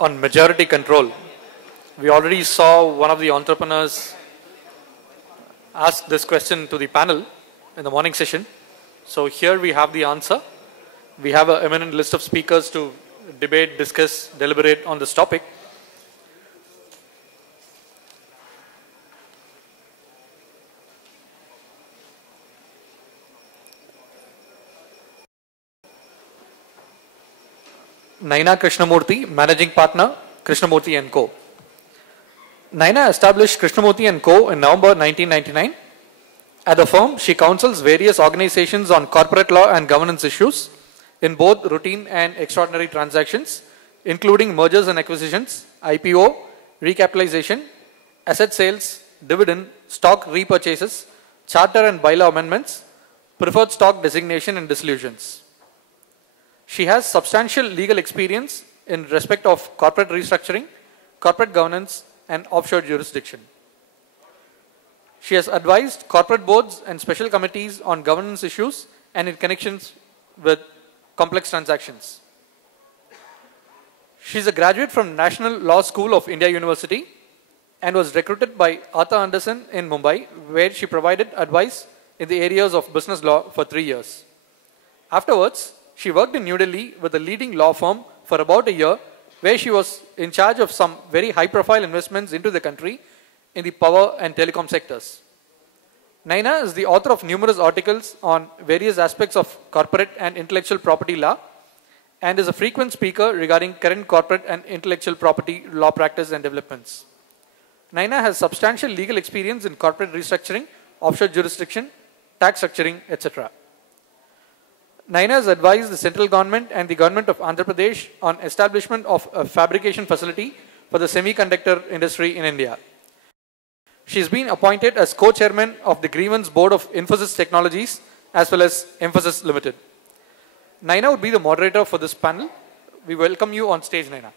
on majority control. We already saw one of the entrepreneurs ask this question to the panel in the morning session. So here we have the answer. We have an eminent list of speakers to debate, discuss, deliberate on this topic. Naina Krishnamurthy, Managing Partner, Krishnamurthy & Co. Naina established Krishnamurthy & Co. in November 1999. At the firm, she counsels various organizations on corporate law and governance issues in both routine and extraordinary transactions, including mergers and acquisitions, IPO, recapitalization, asset sales, dividend, stock repurchases, charter and bylaw amendments, preferred stock designation and dissolutions. She has substantial legal experience in respect of corporate restructuring, corporate governance, and offshore jurisdiction. She has advised corporate boards and special committees on governance issues and in connections with complex transactions. She is a graduate from National Law School of India University and was recruited by Arthur Andersen in Mumbai, where she provided advice in the areas of business law for 3 years. Afterwards, she worked in New Delhi with a leading law firm for about a year, where she was in charge of some very high-profile investments into the country in the power and telecom sectors. Naina is the author of numerous articles on various aspects of corporate and intellectual property law and is a frequent speaker regarding current corporate and intellectual property law practice and developments. Naina has substantial legal experience in corporate restructuring, offshore jurisdiction, tax structuring, etc. Naina has advised the central government and the government of Andhra Pradesh on establishment of a fabrication facility for the semiconductor industry in India. She has been appointed as co-chairman of the Grievance Board of Infosys Technologies as well as Infosys Limited. Naina would be the moderator for this panel. We welcome you on stage, Naina.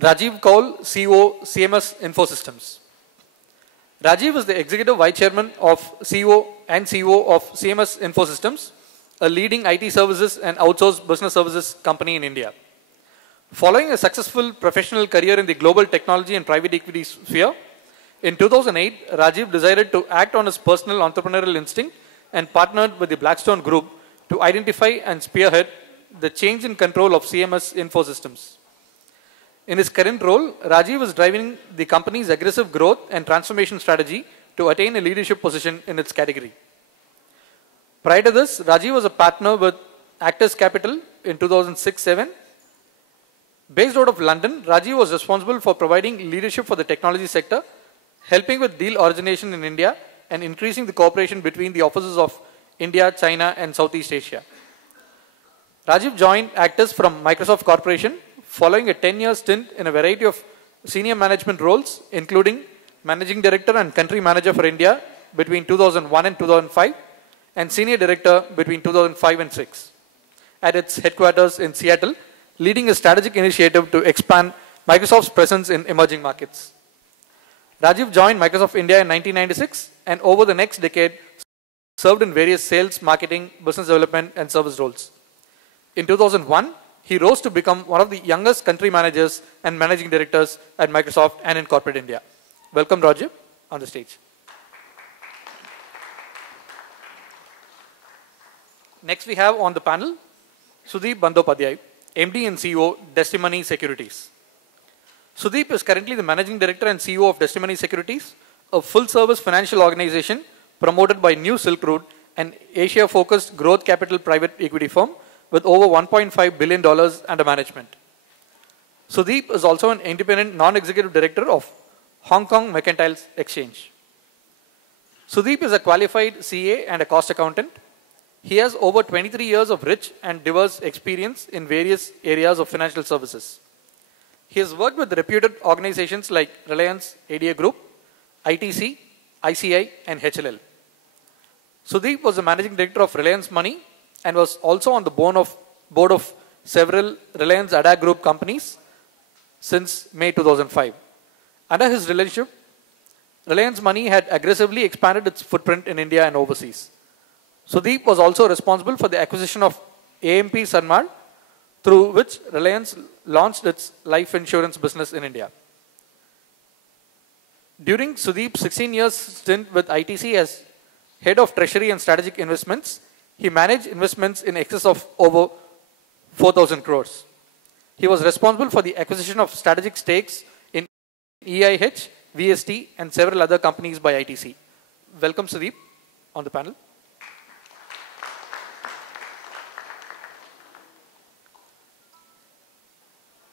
Rajiv Kaul, CEO, CMS Infosystems. Rajiv is the Executive Vice Chairman of CEO and CEO of CMS Infosystems, a leading IT services and outsourced business services company in India. Following a successful professional career in the global technology and private equity sphere, in 2008, Rajiv decided to act on his personal entrepreneurial instinct and partnered with the Blackstone Group to identify and spearhead the change in control of CMS Infosystems. In his current role, Rajiv is driving the company's aggressive growth and transformation strategy to attain a leadership position in its category. Prior to this, Rajiv was a partner with Actors Capital in 2006-07. Based out of London, Rajiv was responsible for providing leadership for the technology sector, helping with deal origination in India, and increasing the cooperation between the offices of India, China, and Southeast Asia. Rajiv joined Actors from Microsoft Corporation, following a 10-year stint in a variety of senior management roles, including Managing Director and Country Manager for India between 2001 and 2005, and Senior Director between 2005 and 6, at its headquarters in Seattle, leading a strategic initiative to expand Microsoft's presence in emerging markets. Rajiv joined Microsoft India in 1996 and over the next decade served in various sales, marketing, business development, and service roles. In 2001, he rose to become one of the youngest country managers and managing directors at Microsoft and in corporate India. Welcome, Rajiv, on the stage. Next, we have on the panel Sudip Bandyopadhyay, MD and CEO, Destimoney Securities. Sudip is currently the Managing Director and CEO of Destimoney Securities, a full-service financial organization promoted by New Silk Route, an Asia-focused growth capital private equity firm with over $1.5 billion under management. Sudip is also an independent non-executive director of Hong Kong Mercantile Exchange. Sudip is a qualified CA and a cost accountant. He has over 23 years of rich and diverse experience in various areas of financial services. He has worked with reputed organizations like Reliance ADA Group, ITC, ICI, and HLL. Sudip was the managing director of Reliance Money and was also on the board of several Reliance ADA Group companies since May 2005. Under his leadership, Reliance Money had aggressively expanded its footprint in India and overseas. Sudip was also responsible for the acquisition of AMP Sanmar, through which Reliance launched its life insurance business in India. During Sudip's 16 years stint with ITC as Head of Treasury and Strategic Investments, he managed investments in excess of over 4,000 crores. He was responsible for the acquisition of strategic stakes in EIH, VST, and several other companies by ITC. Welcome, Sudip, on the panel.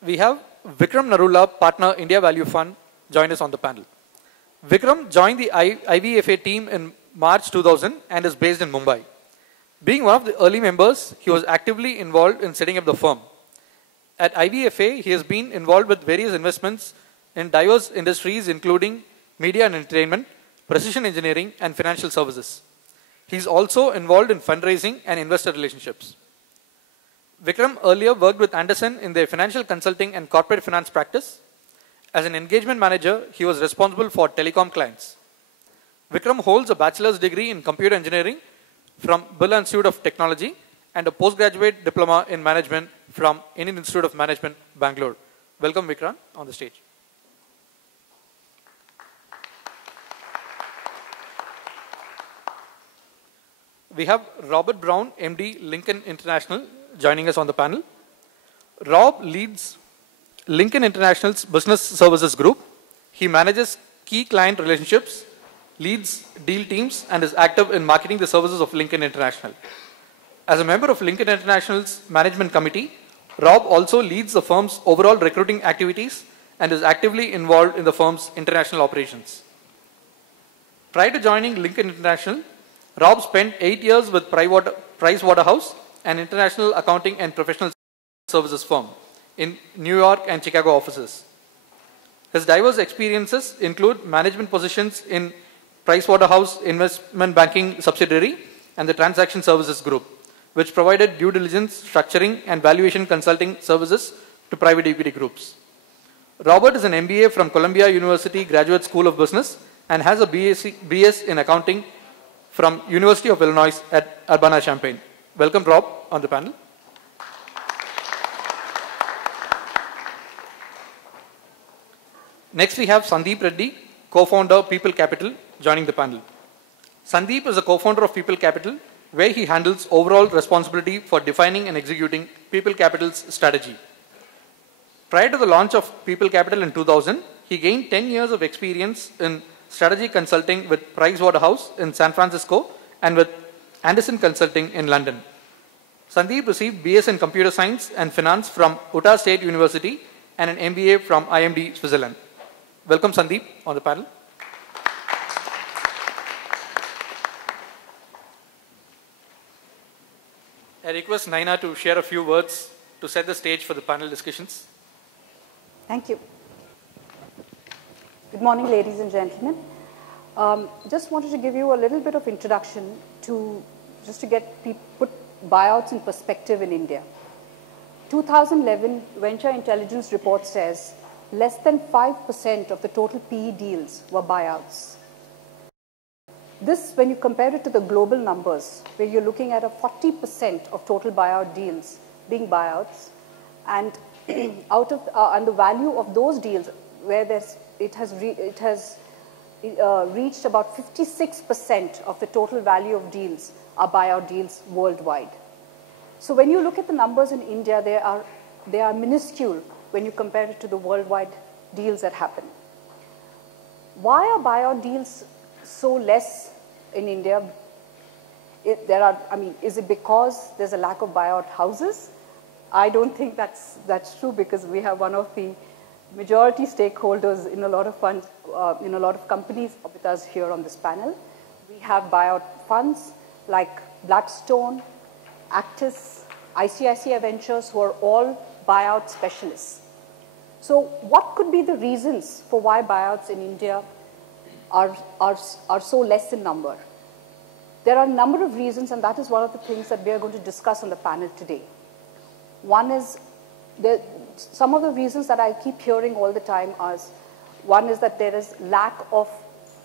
We have Vikram Narula, partner India Value Fund, join us on the panel. Vikram joined the IVFA team in March 2000 and is based in Mumbai. Being one of the early members, he was actively involved in setting up the firm. At IVFA, he has been involved with various investments in diverse industries, including media and entertainment, precision engineering, and financial services. He is also involved in fundraising and investor relationships. Vikram earlier worked with Anderson in their financial consulting and corporate finance practice. As an engagement manager, he was responsible for telecom clients. Vikram holds a bachelor's degree in computer engineering from Birla Institute of Technology and a postgraduate diploma in management from Indian Institute of Management, Bangalore. Welcome, Vikram, on the stage. We have Robert Brown, MD, Lincoln International, joining us on the panel. Rob leads Lincoln International's Business Services Group. He manages key client relationships, leads deal teams, and is active in marketing the services of Lincoln International. As a member of Lincoln International's management committee, Rob also leads the firm's overall recruiting activities and is actively involved in the firm's international operations. Prior to joining Lincoln International, Rob spent 8 years with Pricewaterhouse, an international accounting and professional services firm in New York and Chicago offices. His diverse experiences include management positions in Pricewaterhouse Investment Banking subsidiary and the Transaction Services Group, which provided due diligence, structuring, and valuation consulting services to private equity groups. Robert is an MBA from Columbia University Graduate School of Business and has a BS in accounting from University of Illinois at Urbana-Champaign. Welcome, Rob, on the panel. Next, we have Sandeep Reddy, co-founder Peepul Capital, joining the panel. Sandeep is a co-founder of Peepul Capital, where he handles overall responsibility for defining and executing Peepul Capital's strategy. Prior to the launch of Peepul Capital in 2000, he gained 10 years of experience in strategy consulting with Pricewaterhouse in San Francisco and with Anderson Consulting in London. Sandeep received BS in Computer Science and Finance from Utah State University and an MBA from IMD, Switzerland. Welcome, Sandeep, on the panel. I request Naina to share a few words to set the stage for the panel discussions. Thank you. Good morning, ladies and gentlemen. Just wanted to give you a little bit of introduction to just to put buyouts in perspective in India. 2011 Venture Intelligence report says less than 5% of the total PE deals were buyouts. This, when you compare it to the global numbers, where you're looking at a 40% of total buyout deals being buyouts, and and the value of those deals, where it has reached about 56% of the total value of deals are buyout deals worldwide. So when you look at the numbers in India, they are minuscule when you compare it to the worldwide deals that happen. Why are buyout deals so less in India? Is it because there's a lack of buyout houses? I don't think that's true, because we have one of the majority stakeholders in a lot of funds, in a lot of companies with us here on this panel. We have buyout funds like Blackstone, Actis, ICICI Ventures, who are all buyout specialists. So what could be the reasons for why buyouts in India are so less in number? There are a number of reasons, and that is one of the things that we are going to discuss on the panel today. One is, some of the reasons that I keep hearing all the time one is that there is lack of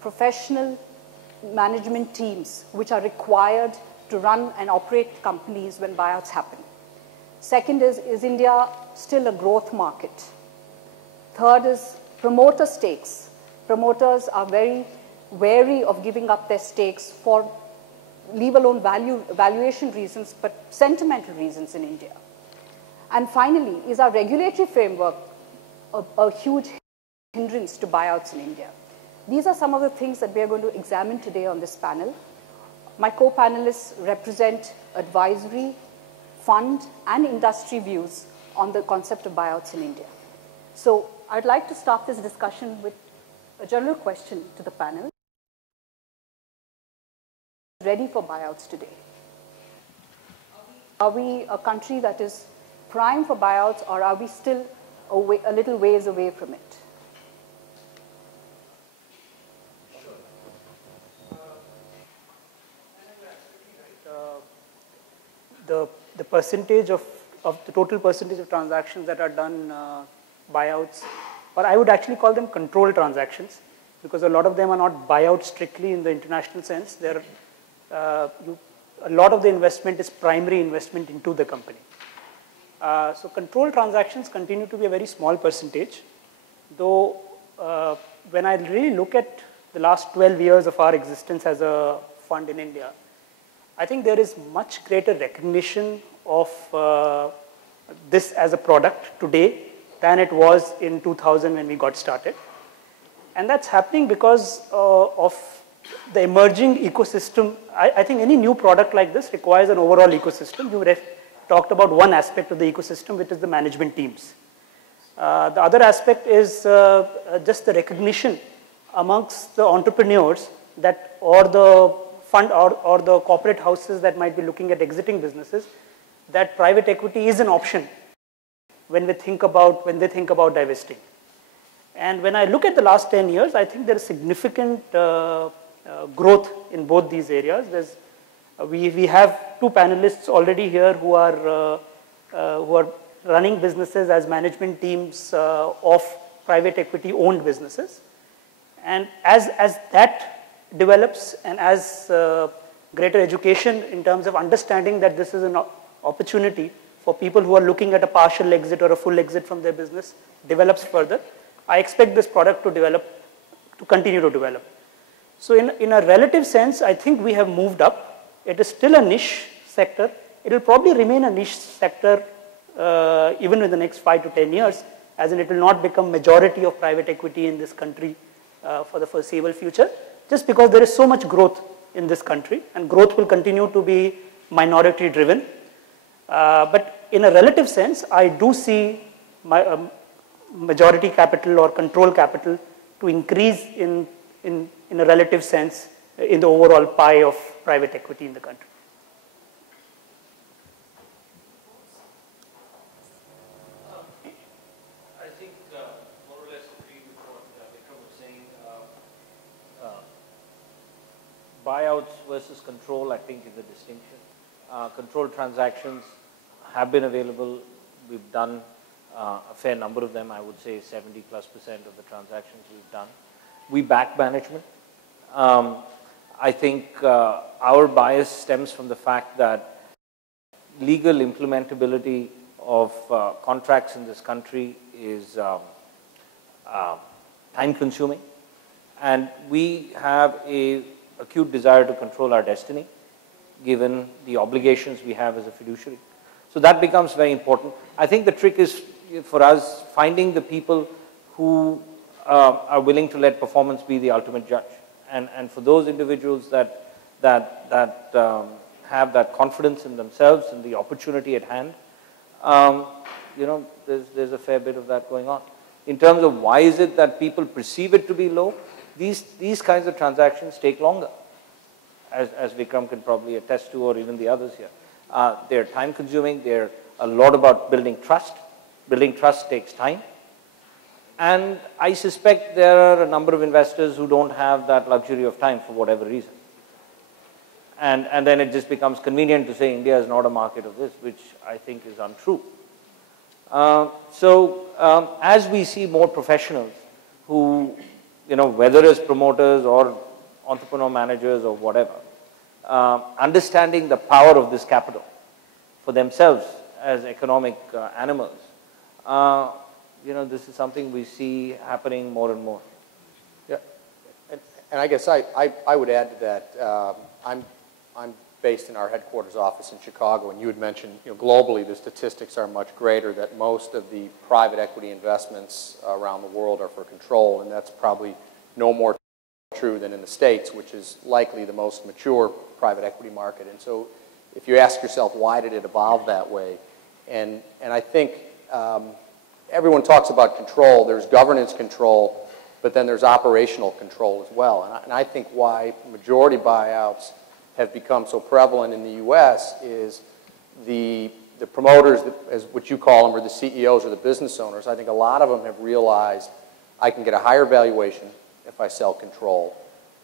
professional management teams which are required to run and operate companies when buyouts happen? Second is India still a growth market? Third is promoter stakes. Promoters are very wary of giving up their stakes for, leave alone valuation reasons, but sentimental reasons in India. And finally, is our regulatory framework a huge hindrance to buyouts in India? These are some of the things that we are going to examine today on this panel. My co-panelists represent advisory, fund, and industry views on the concept of buyouts in India. So I'd like to start this discussion with a general question to the panel. Ready for buyouts today? Are we a country that is primed for buyouts, or are we still a little ways away from it? The percentage of the total percentage of transactions that are done buyouts, or I would actually call them controlled transactions, because a lot of them are not buyouts strictly in the international sense. They're, a lot of the investment is primary investment into the company. So controlled transactions continue to be a very small percentage, though when I really look at the last 12 years of our existence as a fund in India, I think there is much greater recognition of this as a product today than it was in 2000 when we got started. And that's happening because of the emerging ecosystem. I think any new product like this requires an overall ecosystem. You talked about one aspect of the ecosystem, which is the management teams. The other aspect is just the recognition amongst the entrepreneurs that, or the fund or the corporate houses that might be looking at exiting businesses, that private equity is an option when they think about divesting. And when I look at the last 10 years, I think there is significant growth in both these areas. We have two panelists already here who are running businesses as management teams of private equity owned businesses. And as that develops, and as greater education in terms of understanding that this is an opportunity for people who are looking at a partial exit or a full exit from their business develops further, I expect this product to continue to develop. So in a relative sense, I think we have moved up. It is still a niche sector. It will probably remain a niche sector even in the next 5 to 10 years, as in it will not become majority of private equity in this country for the foreseeable future, just because there is so much growth in this country, and growth will continue to be minority driven. But in a relative sense, I do see majority capital or control capital to increase in a relative sense in the overall pie of private equity in the country. I think more or less agree with what Vikram was saying. Buyouts versus control, I think, is a distinction. Controlled transactions have been available. We've done a fair number of them. I would say 70+% of the transactions we've done. We back management. I think our bias stems from the fact that legal implementability of contracts in this country is time consuming, and we have an acute desire to control our destiny given the obligations we have as a fiduciary. So that becomes very important. I think the trick is for us finding the people who are willing to let performance be the ultimate judge. And for those individuals that have that confidence in themselves and the opportunity at hand, you know, there's a fair bit of that going on. In terms of why is it that people perceive it to be low, these kinds of transactions take longer, as Vikram can probably attest to, or even the others here. They're time consuming, they're a lot about building trust. Building trust takes time. And I suspect there are a number of investors who don't have that luxury of time for whatever reason. And then it just becomes convenient to say India is not a market of this, which I think is untrue. As we see more professionals who, you know, whether as promoters or entrepreneur managers or whatever, understanding the power of this capital for themselves as economic animals. This is something we see happening more and more. Yeah, and I guess I would add to that. I'm based in our headquarters office in Chicago, and you had mentioned, globally the statistics are much greater, that most of the private equity investments around the world are for control, and that's probably no more true than in the States, which is likely the most mature private equity market. And so if you ask yourself, why did it evolve that way? And I think everyone talks about control. There's governance control, but then there's operational control as well. And I think why majority buyouts have become so prevalent in the U.S. is the promoters, as what you call them, or the CEOs or the business owners. I think a lot of them have realized I can get a higher valuation if I sell control.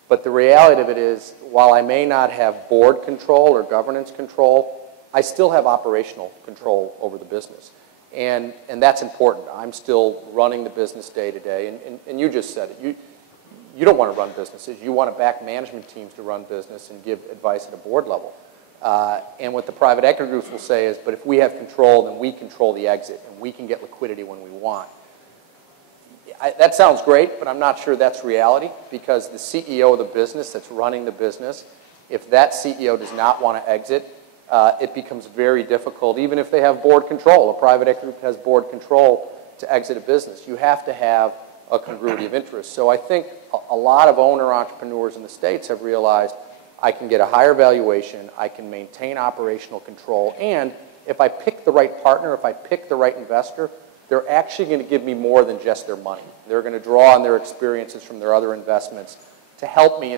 But the reality of it is, while I may not have board control or governance control, I still have operational control over the business. And that's important. I'm still running the business day to day. And you just said it. You don't want to run businesses. You want to back management teams to run business and give advice at a board level. And what the private equity groups will say is, but if we have control, then we control the exit, and we can get liquidity when we want. That sounds great, but I'm not sure that's reality, because the CEO of the business that's running the business, if that CEO does not want to exit, it becomes very difficult, even if they have board control. A private equity group has board control to exit a business. You have to have a congruity of interest. So I think a lot of owner-entrepreneurs in the States have realized I can get a higher valuation, I can maintain operational control, and if I pick the right partner, if I pick the right investor, they're actually going to give me more than just their money. They're going to draw on their experiences from their other investments to help me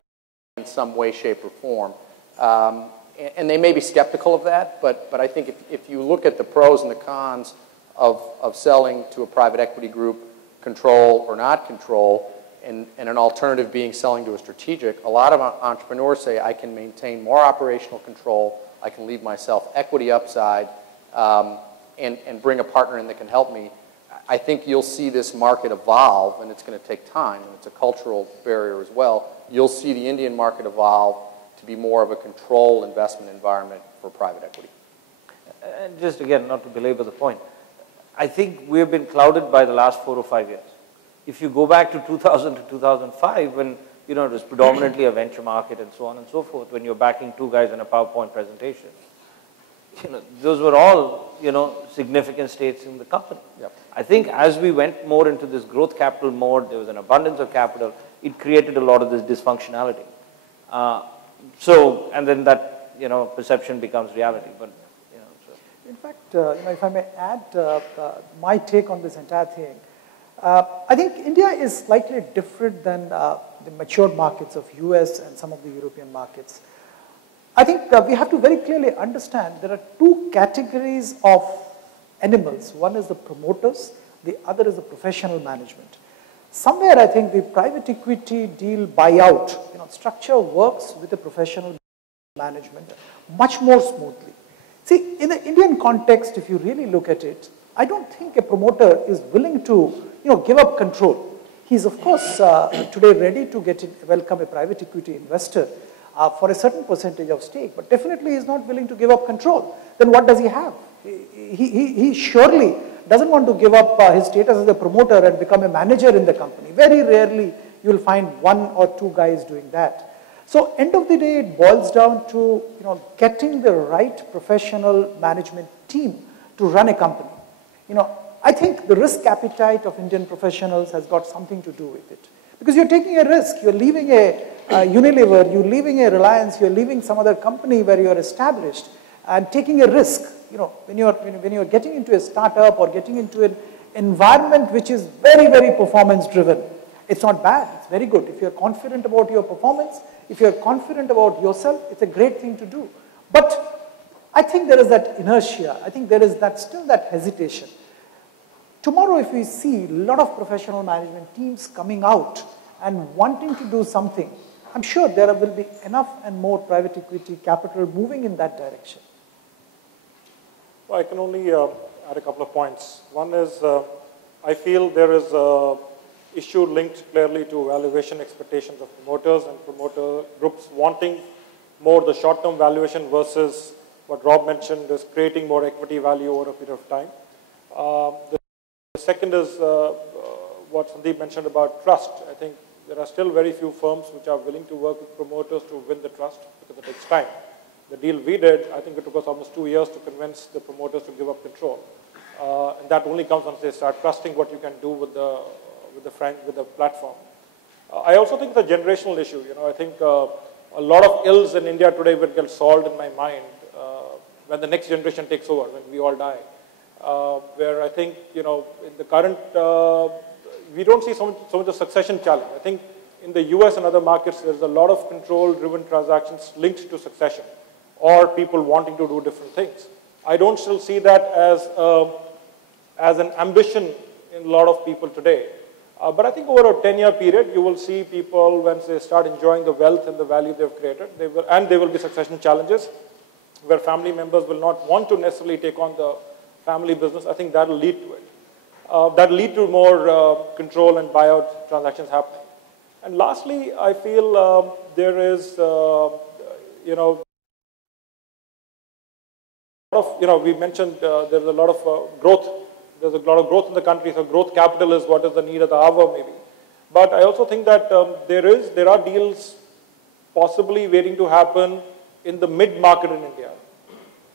in some way, shape, or form. And they may be skeptical of that, but I think if you look at the pros and the cons of selling to a private equity group, control or not control, and an alternative being selling to a strategic, a lot of entrepreneurs say I can maintain more operational control, I can leave myself equity upside, and bring a partner in that can help me. I think you'll see this market evolve, and it's going to take time, and it's a cultural barrier as well. You'll see the Indian market evolve to be more of a control investment environment for private equity. And just again, not to belabor the point, I think we've been clouded by the last 4 or 5 years. If you go back to 2000 to 2005, when it was predominantly a venture market and so on and so forth, when you're backing 2 guys in a PowerPoint presentation, those were all, significant stakes in the company. Yep. I think as we went more into this growth capital mode, there was an abundance of capital, it created a lot of this dysfunctionality. And then that, perception becomes reality. But, In fact, if I may add my take on this entire thing, I think India is slightly different than the mature markets of US and some of the European markets. I think we have to very clearly understand there are 2 categories of animals. One is the promoters, the other is the professional management. Somewhere I think the private equity deal buyout structure works with the professional management much more smoothly. See, in the Indian context, if you really look at it, I don't think a promoter is willing to give up control. He's of course today ready to welcome a private equity investor for a certain percentage of stake, but definitely he's not willing to give up control. Then what does he have? He surely doesn't want to give up his status as a promoter and become a manager in the company. Very rarely you will find 1 or 2 guys doing that. So end of the day, it boils down to getting the right professional management team to run a company. I think the risk appetite of Indian professionals has got something to do with it. Because you're taking a risk, you're leaving a Unilever, you're leaving a Reliance, you're leaving some other company where you're established and taking a risk. When you're getting into a startup or getting into an environment which is very, very performance driven, it's not bad, it's very good. If you're confident about your performance, if you're confident about yourself, it's a great thing to do. But I think there is that inertia, I think there is still that hesitation. Tomorrow, if we see a lot of professional management teams coming out and wanting to do something, I'm sure there will be enough and more private equity capital moving in that direction. Well, I can only add a couple of points. One is, I feel there is an issue linked clearly to valuation expectations of promoters and promoter groups wanting more the short-term valuation versus what Rob mentioned is creating more equity value over a period of time. The second is what Sandeep mentioned about trust. I think there are still very few firms which are willing to work with promoters to win the trust because it takes time. The deal we did, I think it took us almost 2 years to convince the promoters to give up control. And that only comes once they start trusting what you can do with the platform. I also think it's a generational issue. I think a lot of ills in India today will get solved in my mind when the next generation takes over, when we all die. Where I think, in the current, we don't see so much of succession challenge. I think in the US and other markets, there's a lot of control-driven transactions linked to succession or people wanting to do different things. I don't still see that as an ambition in a lot of people today. But I think over a 10-year period, you will see people, once they start enjoying the wealth and the value they've created, there will be succession challenges where family members will not want to necessarily take on the family business. I think that will lead to it. That will lead to more control and buyout transactions happening. And lastly, I feel there is, we mentioned there's a lot of growth. There's a lot of growth in the country, so growth capital is what is the need of the hour, maybe. But I also think that there are deals possibly waiting to happen in the mid-market in India.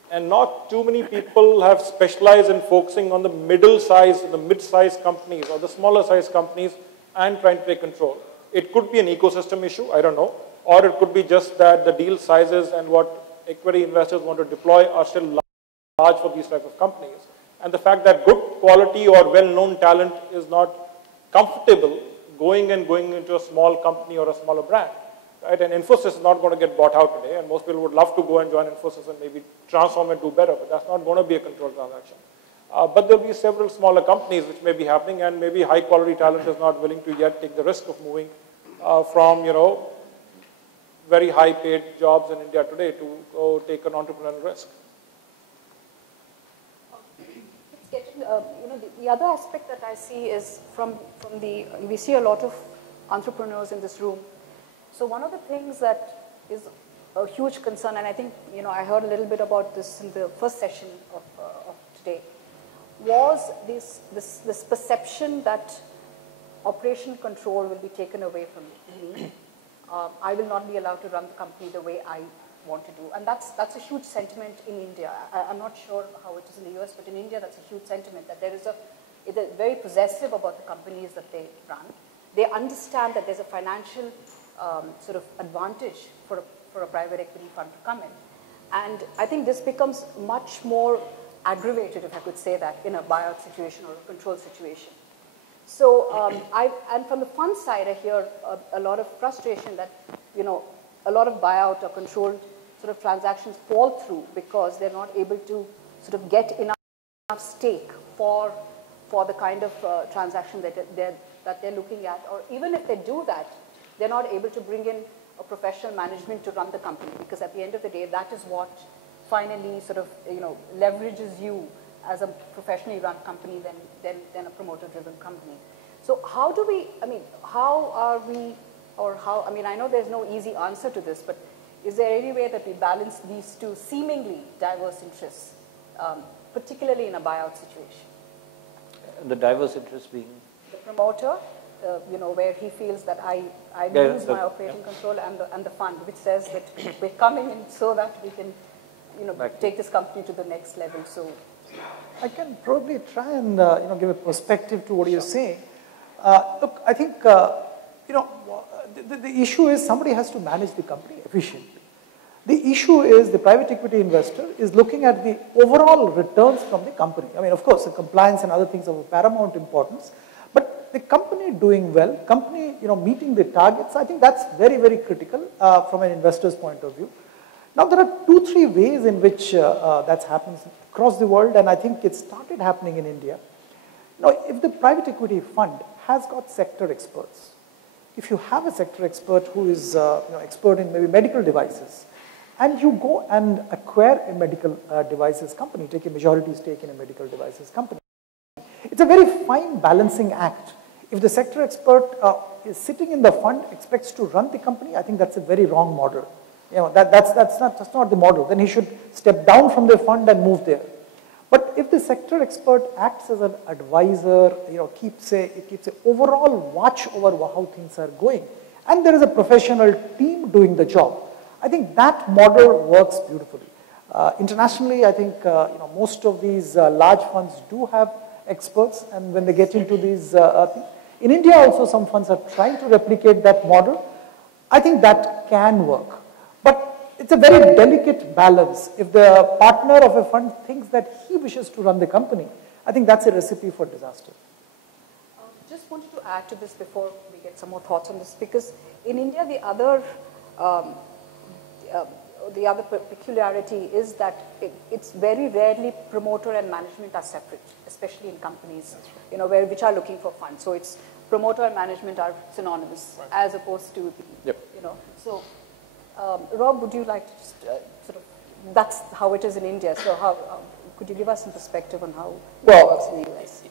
And not too many people have specialized in focusing on the middle-sized, the mid-sized companies or the smaller-sized companies and trying to take control. It could be an ecosystem issue, I don't know. Or it could be just that the deal sizes and what equity investors want to deploy are still large for these types of companies. And the fact that good quality or well-known talent is not comfortable going into a small company or a smaller brand. Right? And Infosys is not going to get bought out today, and most people would love to go and join Infosys and maybe transform and do better, but that's not going to be a controlled transaction. But there'll be several smaller companies which may be happening, and maybe high-quality talent is not willing to yet take the risk of moving from, very high-paid jobs in India today to go take an entrepreneurial risk. The other aspect that I see is we see a lot of entrepreneurs in this room. So one of the things that is a huge concern, and I think, I heard a little bit about this in the first session of today, was this perception that operation control will be taken away from me. I will not be allowed to run the company the way I want to do. And that's a huge sentiment in India. I'm not sure how it is in the US, but in India that's a huge sentiment that they're very possessive about the companies that they run. They understand that there's a financial sort of advantage for a private equity fund to come in. And I think this becomes much more aggravated, if I could say that, in a buyout situation or a control situation. So, and from the fund side, I hear a lot of frustration that, a lot of buyout or controlled sort of transactions fall through because they're not able to sort of get enough stake for the kind of transaction that they're looking at. Or even if they do that, they're not able to bring in a professional management to run the company, because at the end of the day, that is what finally sort of, leverages you as a professionally run company than a promoter-driven company. So how do we, I know there's no easy answer to this, but is there any way that we balance these two seemingly diverse interests, particularly in a buyout situation? The diverse interests being? The promoter, where he feels that I lose my operating control, and the fund, which says that we're coming in so that we can, take this company to the next level. So I can probably try and give a perspective to what you're saying. Look, I think the issue is somebody has to manage the company efficiently. The issue is the private equity investor is looking at the overall returns from the company. I mean, of course, the compliance and other things are of paramount importance, but the company doing well, company meeting the targets, I think that's very, very critical from an investor's point of view. Now, there are 2-3 ways in which that happens across the world, and I think it started happening in India. Now, if the private equity fund has got sector experts, if you have a sector expert who is expert in maybe medical devices, and you go and acquire a medical devices company, take a majority stake in a medical devices company, it's a very fine balancing act. If the sector expert is sitting in the fund, expects to run the company, I think that's a very wrong model. You know, that's not the model. Then he should step down from the fund and move there. But if the sector expert acts as an advisor, you know, keeps a overall watch over how things are going, and there is a professional team doing the job, I think that model works beautifully. Internationally, I think you know, most of these large funds do have experts, and when they get into these things, in India also some funds are trying to replicate that model. I think that can work. But it's a very delicate balance. If the partner of a fund thinks that he wishes to run the company, I think that's a recipe for disaster. Just wanted to add to this before we get some more thoughts on this, because in India the other peculiarity is that it's very rarely promoter and management are separate, especially in companies, you know, which are looking for funds. So it's promoter and management are synonymous, as opposed to, you know, so. Rob, would you like to just sort of, that's how it is in India, so how, could you give us some perspective on how it works in the US?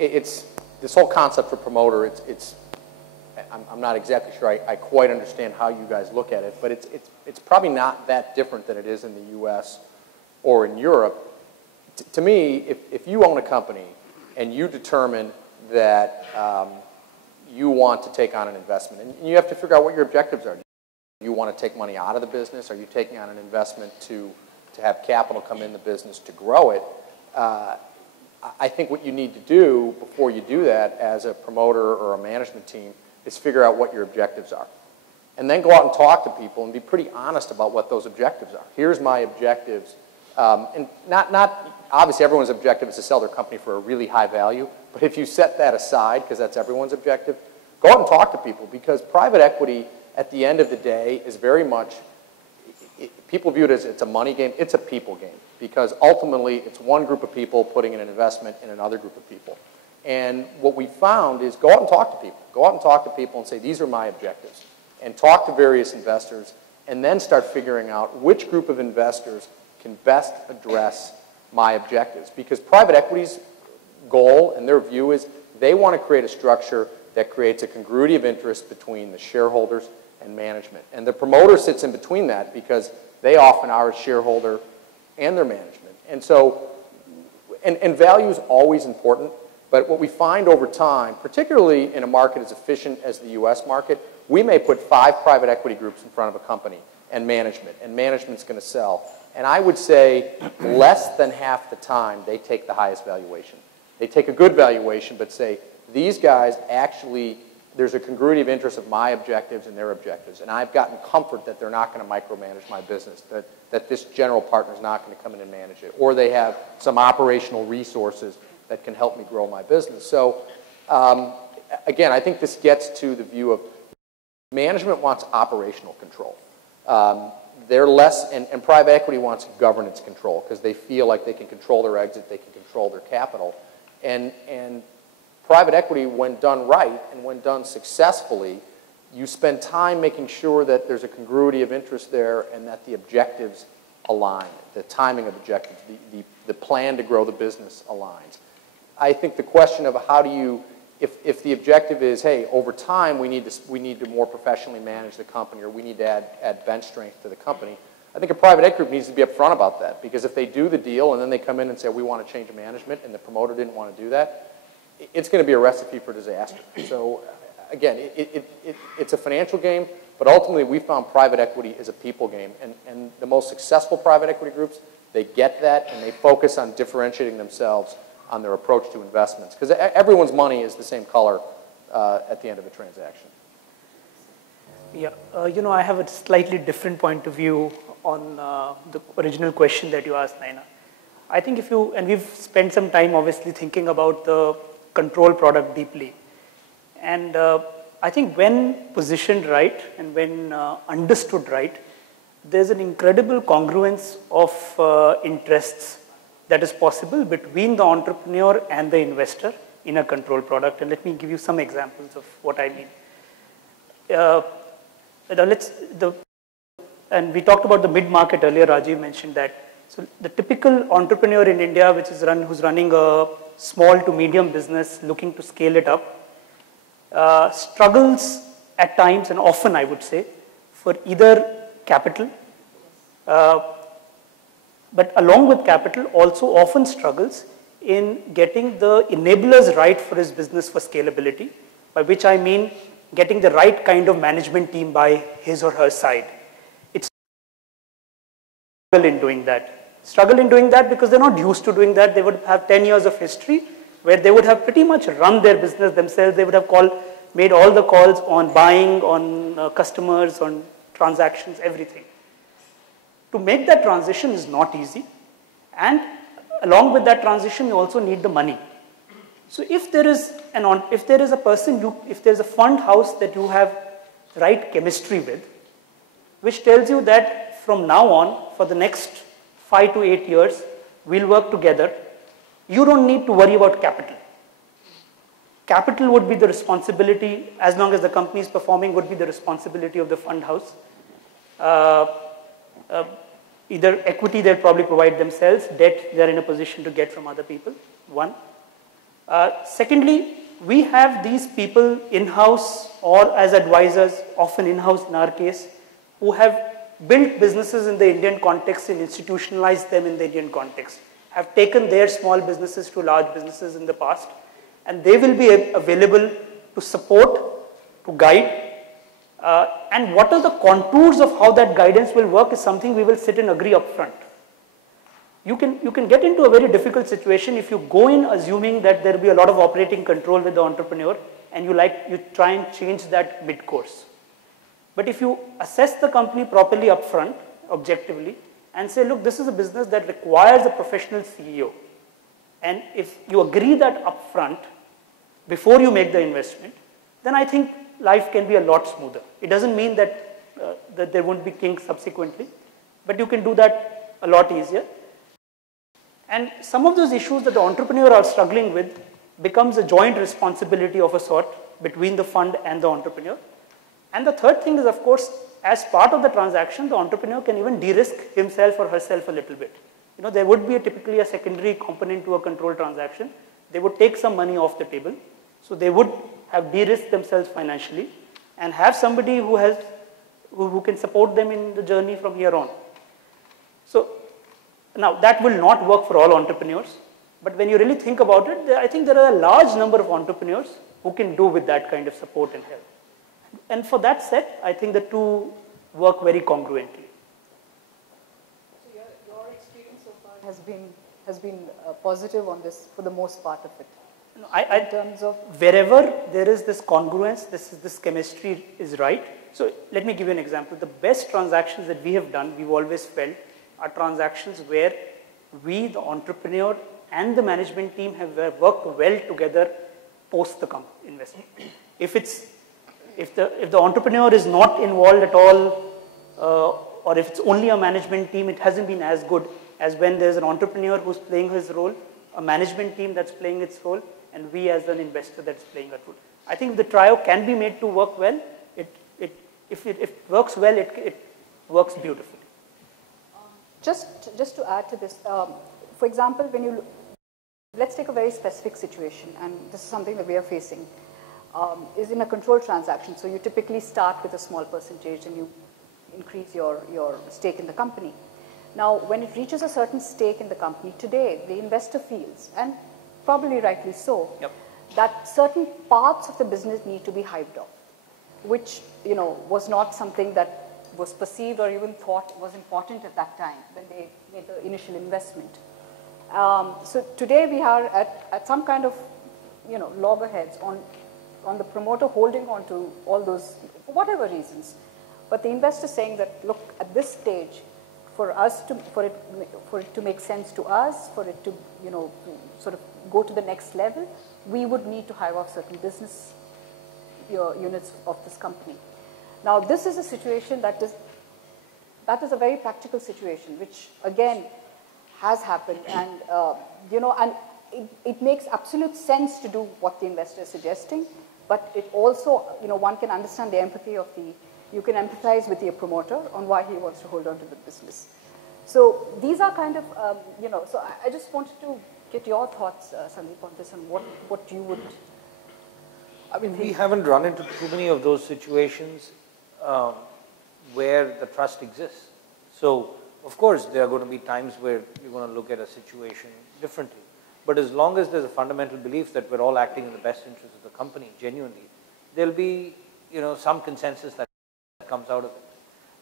It's this whole concept for promoter, I'm not exactly sure I quite understand how you guys look at it, but it's probably not that different than it is in the US or in Europe. To me, if you own a company and you determine that you want to take on an investment, and you have to figure out what your objectives are. Do you want to take money out of the business? Are you taking on an investment to have capital come in the business to grow it? I think what you need to do before you do that as a promoter or a management team is figure out what your objectives are. And then go out and talk to people and be pretty honest about what those objectives are. Here's my objectives. And not obviously everyone's objective is to sell their company for a really high value, but if you set that aside, because that's everyone's objective, go out and talk to people, because private equity at the end of the day is very much, people view it as it's a money game, it's a people game, because ultimately it's one group of people putting in an investment in another group of people. And what we found is go out and talk to people. Go out and talk to people and say, these are my objectives. And talk to various investors, and then start figuring out which group of investors can best address my objectives. Because private equity's goal and their view is they want to create a structure that creates a congruity of interest between the shareholders and management. And the promoter sits in between that because they often are a shareholder and their management. And so, and value is always important, but what we find over time, particularly in a market as efficient as the US market, we may put 5 private equity groups in front of a company and management's going to sell. And I would say less than half the time they take the highest valuation. They take a good valuation, but say, these guys actually, there's a congruity of interest of my objectives and their objectives. And I've gotten comfort that they're not going to micromanage my business, that this general partner is not going to come in and manage it. Or they have some operational resources that can help me grow my business. So, again, I think this gets to the view of management wants operational control. They're less, and private equity wants governance control because they feel like they can control their exit, they can control their capital. And private equity, when done right and when done successfully, you spend time making sure that there's a congruity of interest there and that the objectives align, the timing of objectives, the plan to grow the business aligns. I think the question of how do you, if the objective is, hey, over time we need to more professionally manage the company, or we need to add bench strength to the company, I think a private equity group needs to be upfront about that, because if they do the deal and then they come in and say, we want to change management, and the promoter didn't want to do that, it's going to be a recipe for disaster. So again, it's a financial game, but ultimately we found private equity is a people game, and the most successful private equity groups, they get that and they focus on differentiating themselves on their approach to investments, because everyone's money is the same color at the end of a transaction. Yeah, you know, I have a slightly different point of view on the original question that you asked, Naina. I think if you, and we've spent some time obviously thinking about the control product deeply. And I think when positioned right and when understood right, there's an incredible congruence of interests that is possible between the entrepreneur and the investor in a control product. And let me give you some examples of what I mean. And we talked about the mid-market earlier, Rajiv mentioned that. So the typical entrepreneur in India, who's running a small to medium business, looking to scale it up, struggles at times, and often I would say, for either capital, but along with capital also often struggles in getting the enablers right for his business for scalability, by which I mean getting the right kind of management team by his or her side. It's struggle in doing that. Struggle in doing that because they're not used to doing that. They would have 10 years of history where they would have pretty much run their business themselves. They would have made all the calls on buying, on customers, on transactions, everything. To make that transition is not easy. And along with that transition, you also need the money. So if there is a person, if there's a fund house that you have right chemistry with, which tells you that from now on, for the next 5 to 8 years, we'll work together, you don't need to worry about capital. Capital would be the responsibility, as long as the company is performing, would be the responsibility of the fund house. Either equity they'll probably provide themselves, debt they're in a position to get from other people, one. Secondly, we have these people in-house or as advisors, often in-house in our case, who have built businesses in the Indian context and institutionalized them in the Indian context, have taken their small businesses to large businesses in the past, and they will be available to support, to guide, and what are the contours of how that guidance will work is something we will sit and agree upfront. You can get into a very difficult situation if you go in assuming that there will be a lot of operating control with the entrepreneur and you try and change that mid-course. But if you assess the company properly upfront, objectively, and say, look, this is a business that requires a professional CEO, and if you agree that upfront before you make the investment, then I think life can be a lot smoother. It doesn't mean that, that there won't be kinks subsequently, but you can do that a lot easier. And some of those issues that the entrepreneur are struggling with becomes a joint responsibility of a sort between the fund and the entrepreneur. And the third thing is, of course, as part of the transaction, the entrepreneur can even de-risk himself or herself a little bit. You know, there would be typically a secondary component to a controlled transaction. They would take some money off the table. So they would have de-risked themselves financially and have somebody who can support them in the journey from here on. So now that will not work for all entrepreneurs, but when you really think about it, I think there are a large number of entrepreneurs who can do with that kind of support and help. And for that set, I think the two work very congruently. So your experience so far has been positive on this for the most part of it. In terms of wherever there is this congruence, this chemistry is right. So let me give you an example. The best transactions that we have done, we've always felt, are transactions where we, the entrepreneur, and the management team have worked well together post the investment. If the entrepreneur is not involved at all, or if it's only a management team, it hasn't been as good as when there's an entrepreneur who's playing his role, a management team that's playing its role, and we as an investor that's playing a role. I think the trio can be made to work well. If it works well, it works beautifully. Just to add to this, for example, let's take a very specific situation, and this is something that we are facing, is in a controlled transaction. So you typically start with a small percentage and you increase your stake in the company. Now, when it reaches a certain stake in the company today, the investor feels, and probably rightly so, that certain parts of the business need to be hived off, which was not something that was perceived or even thought was important at that time when they made the initial investment. So today we are at some kind of loggerheads on the promoter holding on to all those for whatever reasons, but the investor saying that, look, at this stage, for it to make sense to us, for it to sort of go to the next level, we would need to hive off certain business units of this company. Now, this is a situation that is a very practical situation, which again has happened, and and it makes absolute sense to do what the investor is suggesting, but it also one can understand the empathy of you can empathize with the promoter on why he wants to hold on to the business. So these are kind of So I just wanted to get your thoughts, Sandeep, on this, and what you would. I mean, we haven't run into too many of those situations. where the trust exists. So, of course, there are going to be times where you're going to look at a situation differently. But as long as there's a fundamental belief that we're all acting in the best interest of the company, genuinely, there'll be, some consensus that comes out of it.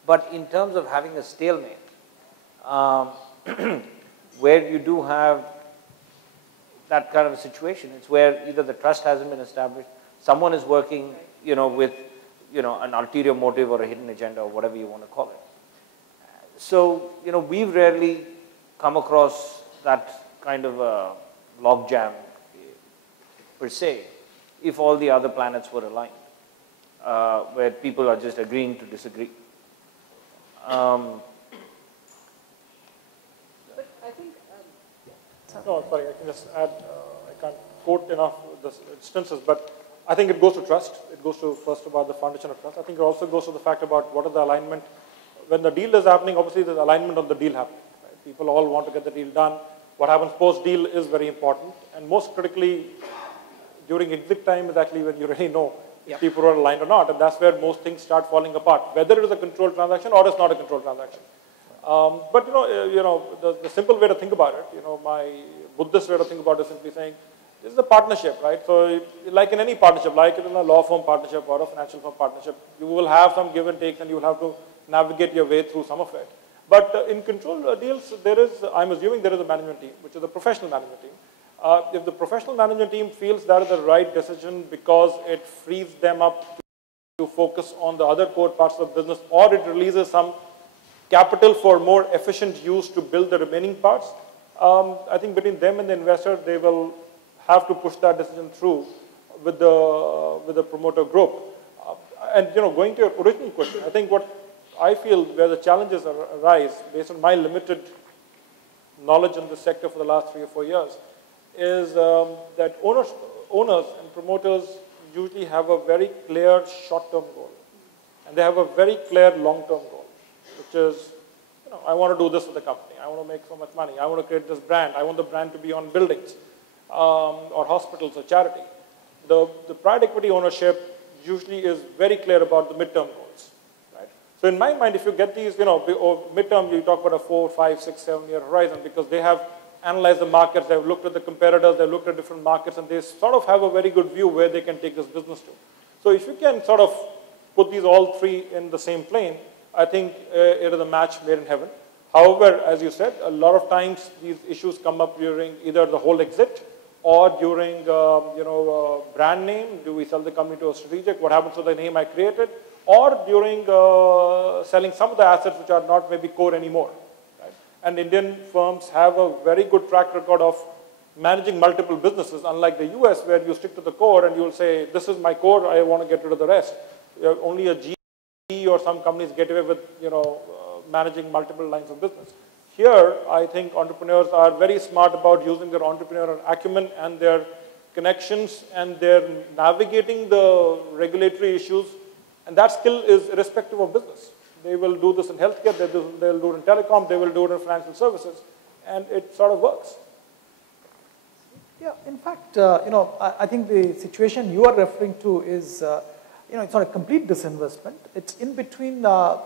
But in terms of having a stalemate, where you do have that kind of a situation, it's where either the trust hasn't been established, someone is working, with, an ulterior motive or a hidden agenda or whatever you want to call it. So, we've rarely come across that kind of a logjam per se, if all the other planets were aligned, where people are just agreeing to disagree. But I think, No, sorry, I can just add, I can't quote enough the instances, but I think it goes to trust. It goes to first about the foundation of trust. I think it also goes to the fact about what is the alignment. When the deal is happening, obviously there's alignment on the deal happening. Right? People all want to get the deal done. What happens post-deal is very important. And most critically, during exit time is actually when you really know if people are aligned or not. And that's where most things start falling apart, whether it is a controlled transaction or it's not a controlled transaction. But the simple way to think about it, my Buddhist way to think about it is simply saying, this is a partnership, right? So like in any partnership, like in a law firm partnership or a financial firm partnership, you will have some give and take and you will have to navigate your way through some of it. But in control deals, I'm assuming there is a management team, which is a professional management team. If the professional management team feels that is the right decision because it frees them up to focus on the other core parts of the business, or it releases some capital for more efficient use to build the remaining parts, I think between them and the investor, they will have to push that decision through with the promoter group. And going to your original question, I think what I feel where the challenges arise, based on my limited knowledge in this sector for the last 3 or 4 years, is that owners and promoters usually have a very clear short-term goal, and they have a very clear long-term goal, which is, I want to do this with the company. I want to make so much money. I want to create this brand. I want the brand to be on buildings or hospitals or charity. The private equity ownership usually is very clear about the midterm goals. Right? So in my mind, if you get these, midterm, you talk about a 4, 5, 6, 7 year horizon, because they have analyzed the markets, they've looked at the competitors, they've looked at different markets, and they sort of have a very good view where they can take this business to. So if you can sort of put these all three in the same plane, I think it is a match made in heaven. However, as you said, a lot of times these issues come up during either the whole exit or during, brand name. Do we sell the company to a strategic? What happens to the name I created? Or during selling some of the assets which are not maybe core anymore. Right? And Indian firms have a very good track record of managing multiple businesses, unlike the US, where you stick to the core and you'll say, this is my core, I want to get rid of the rest. Only a GE or some companies get away with, managing multiple lines of business. Here, I think entrepreneurs are very smart about using their entrepreneurial acumen and their connections and their navigating the regulatory issues. And that skill is irrespective of business. They will do this in healthcare, they'll do it in telecom, they will do it in financial services, and it sort of works. Yeah, in fact, I think the situation you are referring to is, it's not a complete disinvestment. It's in between the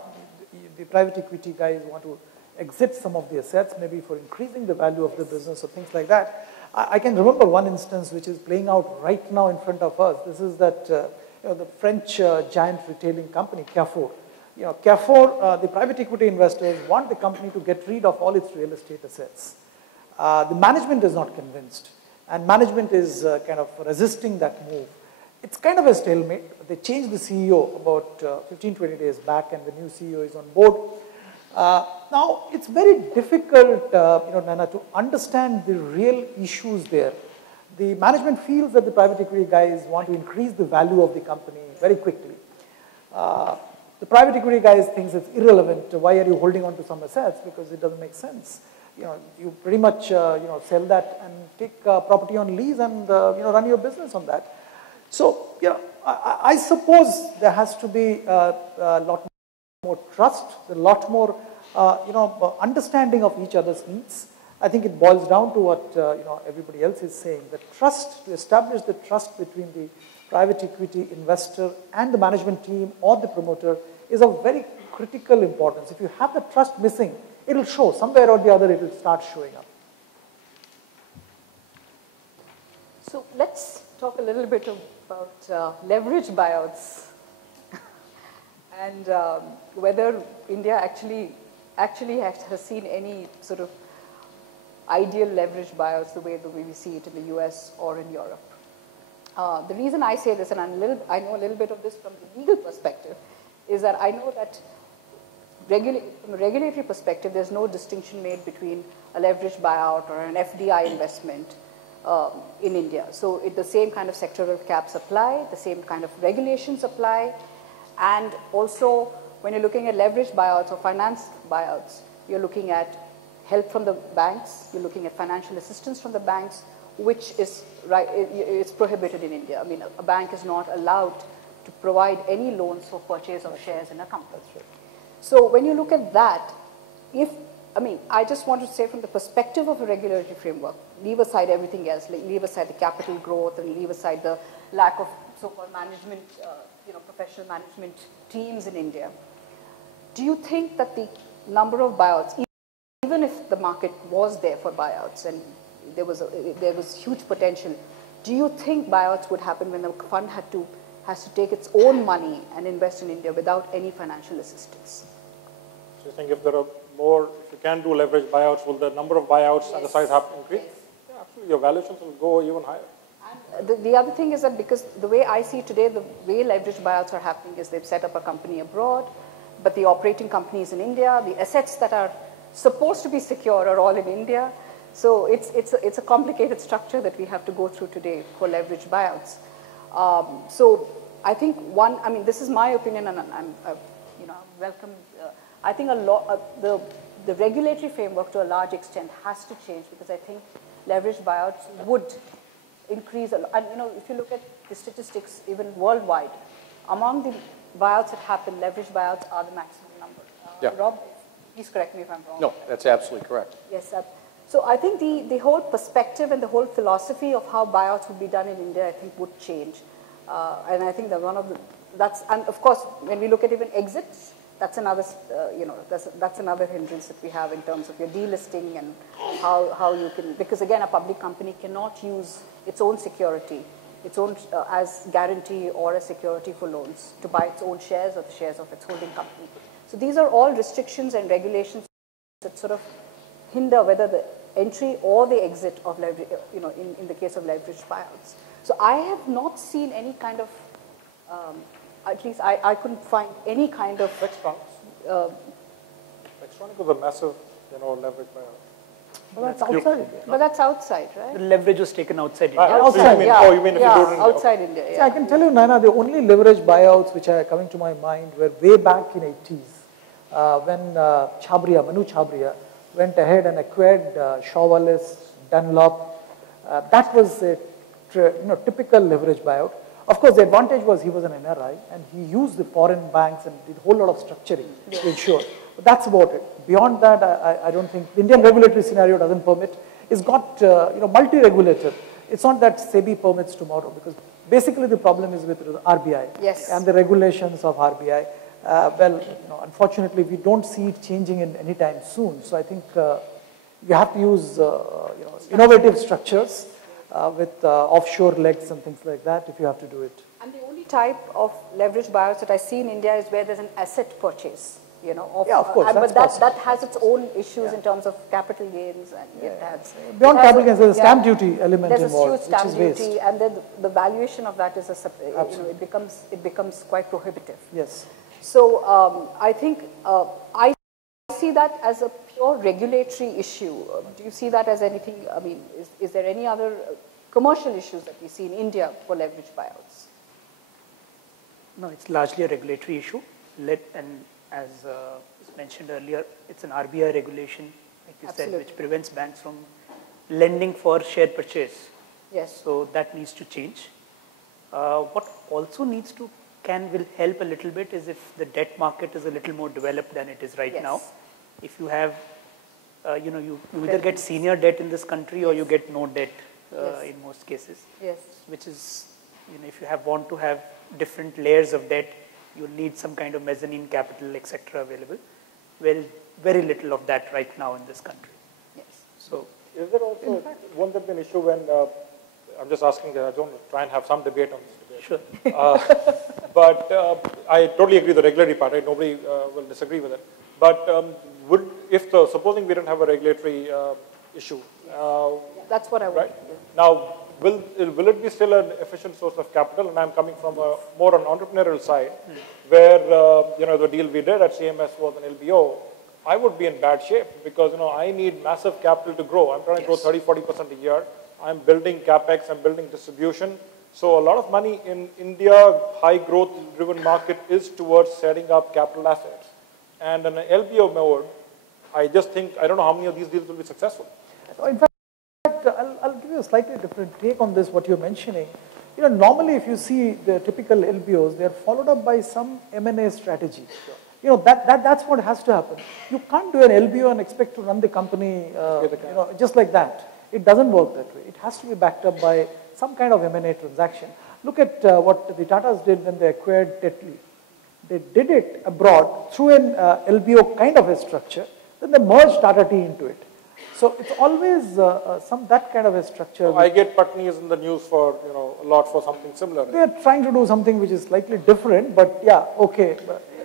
private equity guys want to exit some of the assets, maybe for increasing the value of the business or things like that. I can remember one instance which is playing out right now in front of us. This is that the French giant retailing company, Carrefour. Carrefour, the private equity investors want the company to get rid of all its real estate assets. The management is not convinced, and management is kind of resisting that move. It's kind of a stalemate. They changed the CEO about 15, 20 days back, and the new CEO is on board. Now, it's very difficult, Naina, to understand the real issues there. The management feels that the private equity guys want to increase the value of the company very quickly. The private equity guys thinks it's irrelevant. Why are you holding on to some assets? Because it doesn't make sense. You pretty much, sell that and take property on lease and, run your business on that. So, I suppose there has to be a lot more trust, a lot more, understanding of each other's needs. I think it boils down to what, everybody else is saying. The trust, to establish the trust between the private equity investor and the management team or the promoter is a very critical importance. If you have the trust missing, it will show. Somewhere or the other, it will start showing up. So let's talk a little bit about leverage buyouts and whether India actually has seen any sort of ideal leverage buyouts the way we see it in the US or in Europe. The reason I say this, and I know a little bit of this from the legal perspective, is that I know that from a regulatory perspective, there's no distinction made between a leverage buyout or an FDI investment in India. So the same kind of sectoral caps apply, the same kind of regulations apply, and also when you're looking at leverage buyouts or financed buyouts, you're looking at help from the banks, you're looking at financial assistance from the banks, which is it's prohibited in India. I mean, a bank is not allowed to provide any loans for purchase of shares in a company. So when you look at that, I just want to say from the perspective of a regulatory framework, leave aside everything else, leave aside the capital growth and leave aside the lack of so-called management, professional management teams in India. Do you think that the number of buyouts, even if the market was there for buyouts and there was huge potential, do you think buyouts would happen when the fund has to take its own money and invest in India without any financial assistance? So you think if there are more, if you can do leverage buyouts, will the number of buyouts and the size have to increase? Yes. Yeah, absolutely. Your valuations will go even higher. And the other thing is that because the way I see today, the way leverage buyouts are happening is they've set up a company abroad, but the operating company is in India. The assets that are supposed to be secure are all in India. So it's a complicated structure that we have to go through today for leverage buyouts. So I think this is my opinion, and I'm welcome. I think the regulatory framework to a large extent has to change because I think leverage buyouts would increase. And if you look at the statistics, even worldwide, among the buyouts that happen, leverage buyouts are the maximum number. Yeah. Rob, please correct me if I'm wrong. No, that's absolutely correct. Yes. So I think the whole perspective and the whole philosophy of how buyouts would be done in India, I think, would change. And I think that and of course, when we look at even exits, that's another, that's another hindrance that we have in terms of your delisting and how you can, because again, a public company cannot use its own security, its own as guarantee or a security for loans to buy its own shares or the shares of its holding company. So these are all restrictions and regulations that sort of hinder whether the entry or the exit of leverage, in the case of leveraged buyouts. So I have not seen any kind of, at least I couldn't find any kind of. Electronic was a massive, leverage buyout. But that's outside India. But that's outside, right? The leverage was taken outside India. Outside. You mean if you do it in outside India. See, I can tell you, Naina, the only leverage buyouts which are coming to my mind were way back in 80s when Manu Chhabria went ahead and acquired Shawwalis, Dunlop. That was a typical leverage buyout. Of course, the advantage was he was an NRI and he used the foreign banks and did a whole lot of structuring to ensure. But that's about it. Beyond that, I don't think the Indian regulatory scenario doesn't permit. It's got multi-regulated. It's not that SEBI permits tomorrow because basically the problem is with RBI and the regulations of RBI. Unfortunately, we don't see it changing in any time soon. So I think you have to use innovative structures with offshore legs and things like that if you have to do it. And the only type of leverage buyouts that I see in India is where there's an asset purchase. Of course, but that has its own issues in terms of capital gains, and it has beyond capital gains. There's a stamp duty element involved. There's a huge stamp duty, waste. and then the valuation of that is it becomes quite prohibitive. Yes. So I think I see that as a pure regulatory issue. Do you see that as anything? I mean, is there any other commercial issues that we see in India for leverage buyouts? No, it's largely a regulatory issue. And as was mentioned earlier, it's an RBI regulation, like you said, which prevents banks from lending for share purchase. Yes. So that needs to change. What also will help a little bit is if the debt market is a little more developed than it is right now. If you have, you either get senior debt in this country or you get no debt in most cases. Yes. Which is, if you want to have different layers of debt, you'll need some kind of mezzanine capital, etc. available. Well, very little of that right now in this country. Yes. So, is there also, won't there be an issue when, I'm just asking, I don't try and have some debate on this debate. sure. But I totally agree with the regulatory part, right? Nobody will disagree with it. But supposing we don't have a regulatory issue. That's what I want. Right? Now, will it be still an efficient source of capital? And I'm coming from a more an entrepreneurial side, where the deal we did at CMS was an LBO. I would be in bad shape because I need massive capital to grow. I'm trying to grow 30-40% a year. I'm building capex. I'm building distribution. So a lot of money in India, high growth driven market is towards setting up capital assets. And in an LBO mode, I just think I don't know how many of these deals will be successful. In fact, I'll give you a slightly different take on this, what you're mentioning. Normally if you see the typical LBOs, they're followed up by some M&A strategy. That's what has to happen. You can't do an LBO and expect to run the company just like that. It doesn't work that way. It has to be backed up by some kind of M&A transaction. Look at what the Tatas did when they acquired Tetley. They did it abroad through an LBO kind of a structure. Then they merged Tata Tea into it. So it's always that kind of a structure. So I get Patni is in the news for a lot for something similar. They're trying to do something which is slightly different, but yeah, okay.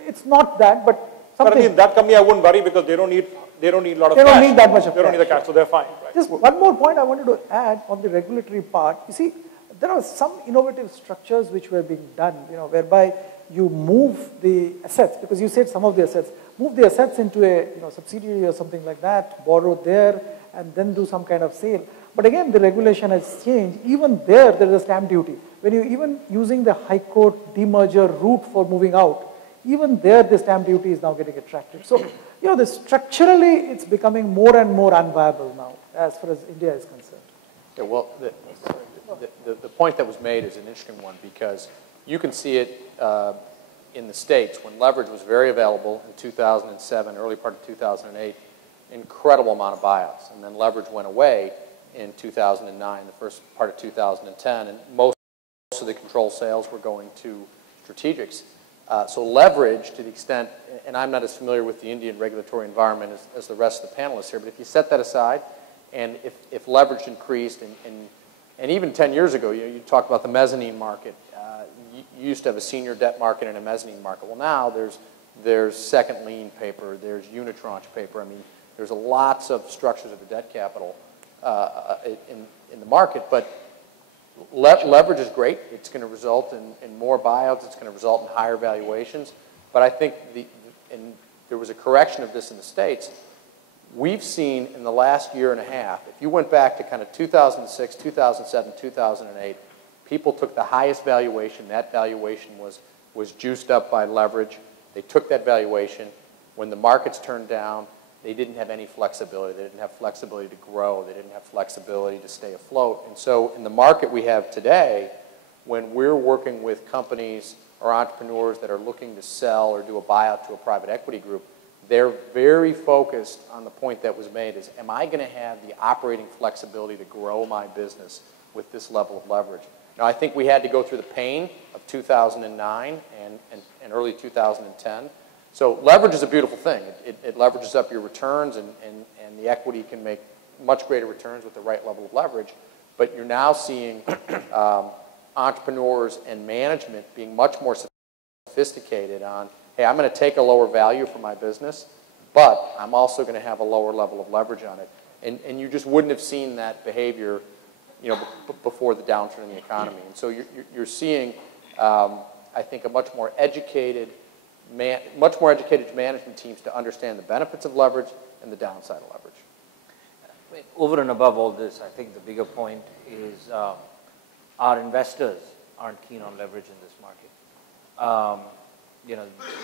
It's not that, but something. But I mean, that company I wouldn't worry because they don't need a lot of cash. They don't need that much of cash. They don't need the cash, so they're fine. Right? Just one more point I wanted to add on the regulatory part. You see, there are some innovative structures which were being done, whereby you move the assets, because you said some of the assets, move the assets into a subsidiary or something like that, borrow there, and then do some kind of sale. But again, the regulation has changed. Even there is a stamp duty. When you're even using the High Court demerger route for moving out, even there the stamp duty is now getting attractive. So, structurally it's becoming more and more unviable now as far as India is concerned. Yeah, well, the point that was made is an interesting one because you can see it in the States when leverage was very available in 2007, early part of 2008, incredible amount of buyouts. And then leverage went away in 2009, the first part of 2010, and most of the control sales were going to strategics. So leverage, to the extent, and I'm not as familiar with the Indian regulatory environment as the rest of the panelists here, but if you set that aside, and if leverage increased, and even 10 years ago, you talked about the mezzanine market. You used to have a senior debt market and a mezzanine market. Well, now there's second lien paper, there's unitranche paper. I mean, there's lots of structures of the debt capital in the market, but leverage is great. It's going to result in more buyouts. It's going to result in higher valuations. But I think and there was a correction of this in the States. We've seen in the last year and a half, if you went back to kind of 2006, 2007, 2008, people took the highest valuation. That valuation was juiced up by leverage. They took that valuation. When the markets turned down, they didn't have any flexibility. They didn't have flexibility to grow. They didn't have flexibility to stay afloat. And so in the market we have today, when we're working with companies or entrepreneurs that are looking to sell or do a buyout to a private equity group, they're very focused on the point that was made is, am I going to have the operating flexibility to grow my business with this level of leverage? Now, I think we had to go through the pain of 2009 and early 2010. So leverage is a beautiful thing. It leverages up your returns, and the equity can make much greater returns with the right level of leverage. But you're now seeing entrepreneurs and management being much more sophisticated on, hey, I'm going to take a lower value for my business, but I'm also going to have a lower level of leverage on it. And you just wouldn't have seen that behavior before the downturn in the economy. And so you're seeing, I think, a much more educated management teams to understand the benefits of leverage and the downside of leverage. Over and above all this, I think the bigger point is our investors aren't keen on leverage in this market.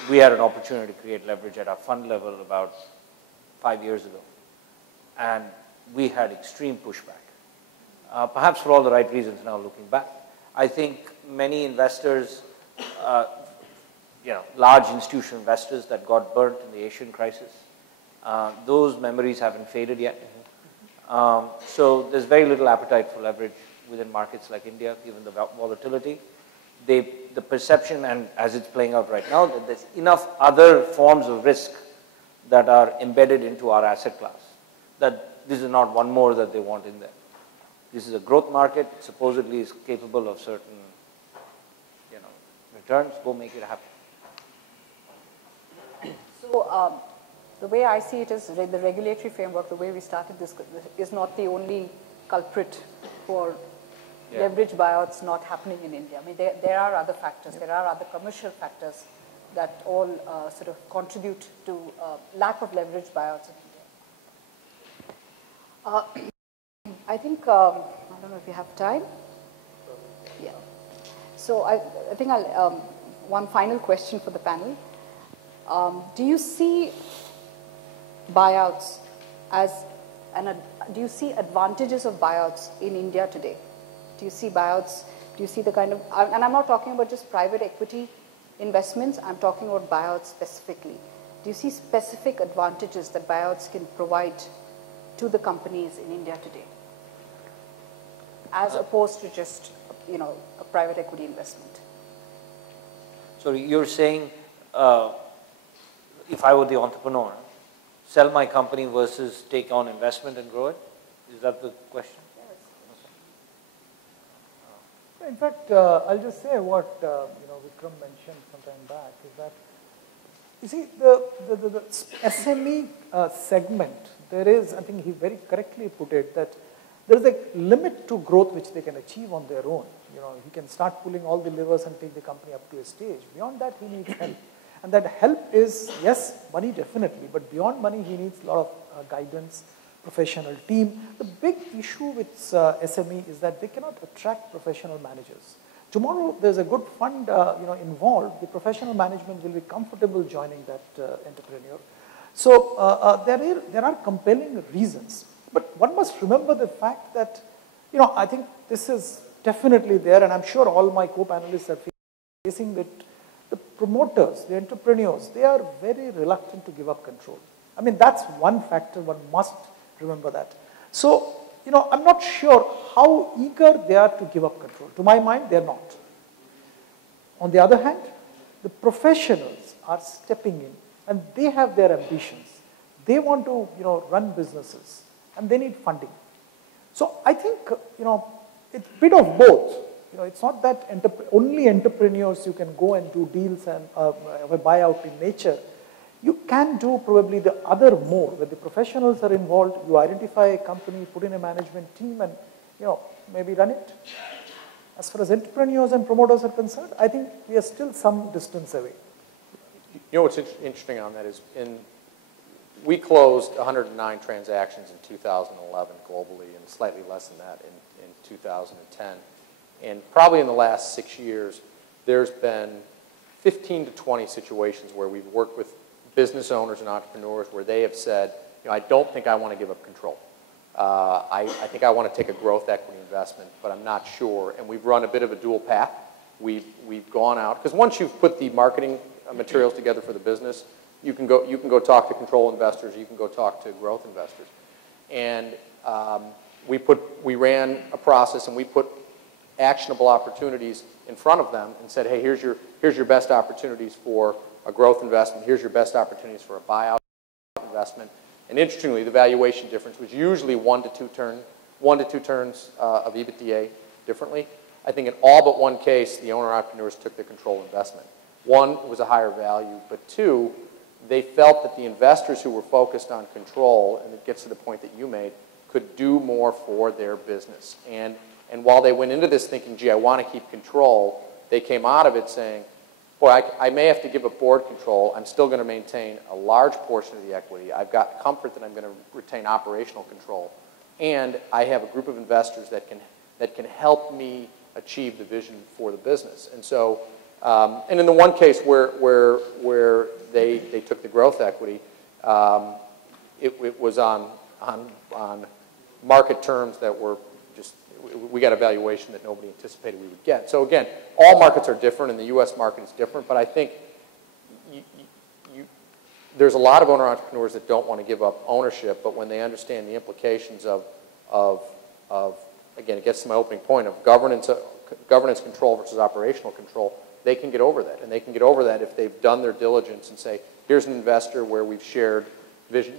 We had an opportunity to create leverage at our fund level about 5 years ago, and we had extreme pushback. Perhaps for all the right reasons now looking back. I think many investors, large institutional investors that got burnt in the Asian crisis, those memories haven't faded yet. So there's very little appetite for leverage within markets like India, given the volatility. the perception, and as it's playing out right now, that there's enough other forms of risk that are embedded into our asset class, that this is not one more that they want in there. This is a growth market, supposedly is capable of certain, returns. Go make it happen. So the way I see it is the regulatory framework, the way we started this, is not the only culprit for leverage buyouts not happening in India. I mean, there are other factors. There are other commercial factors that all sort of contribute to lack of leverage buyouts in India. I think, I don't know if you have time. Yeah. So I think one final question for the panel. Do you see buyouts as, do you see advantages of buyouts in India today? Do you see buyouts, do you see the kind of, and I'm not talking about just private equity investments, I'm talking about buyouts specifically. Do you see specific advantages that buyouts can provide to the companies in India today, as opposed to just, a private equity investment? So you're saying, if I were the entrepreneur, sell my company versus take on investment and grow it? Is that the question? In fact, I'll just say what Vikram mentioned some time back is that, you see, the SME segment, there is, I think he very correctly put it, that there is a limit to growth which they can achieve on their own. He can start pulling all the levers and take the company up to a stage. Beyond that, he needs help. And that help is, yes, money definitely, but beyond money, he needs a lot of guidance, professional team. The big issue with SME is that they cannot attract professional managers. Tomorrow, there's a good fund involved. The professional management will be comfortable joining that entrepreneur. So there are compelling reasons. But one must remember the fact that, I think this is definitely there, and I'm sure all my co-panelists are facing it. The promoters, the entrepreneurs, they are very reluctant to give up control. I mean, that's one factor, one must remember that. So, I'm not sure how eager they are to give up control. To my mind, they're not. On the other hand, the professionals are stepping in and they have their ambitions. They want to, run businesses and they need funding. So I think, it's a bit of both. It's not that only entrepreneurs you can go and do deals and a buyout in nature. You can do probably the other more. When the professionals are involved, you identify a company, put in a management team and, maybe run it. As far as entrepreneurs and promoters are concerned, I think we are still some distance away. What's interesting on that is we closed 109 transactions in 2011 globally and slightly less than that in 2010. And probably in the last 6 years, there's been 15 to 20 situations where we've worked with business owners and entrepreneurs where they have said, I don't think I want to give up control. I think I want to take a growth equity investment, but I'm not sure. And we've run a bit of a dual path. We've gone out, because once you've put the marketing materials together for the business, you can go talk to control investors, you can go talk to growth investors. And we ran a process and we put actionable opportunities in front of them and said, hey, here's your best opportunities for a growth investment, here's your best opportunities for a buyout investment. And interestingly, the valuation difference was usually 1 to 2 turns of EBITDA differently. I think in all but one case, the owner entrepreneurs took the control investment. One, it was a higher value, but two, they felt that the investors who were focused on control, and it gets to the point that you made, could do more for their business. And while they went into this thinking, gee, I want to keep control, they came out of it saying, boy, I may have to give up board control. I'm still going to maintain a large portion of the equity. I've got comfort that I'm going to retain operational control. And I have a group of investors that can help me achieve the vision for the business. And so, and in the one case where they took the growth equity, it was on market terms that were just, we got a valuation that nobody anticipated we would get. So again, all markets are different, and the U.S. market is different, but I think there's a lot of owner entrepreneurs that don't want to give up ownership, but when they understand the implications of again, it gets to my opening point of governance governance control versus operational control, they can get over that. And they can get over that if they've done their diligence and say, here's an investor where we've shared vision.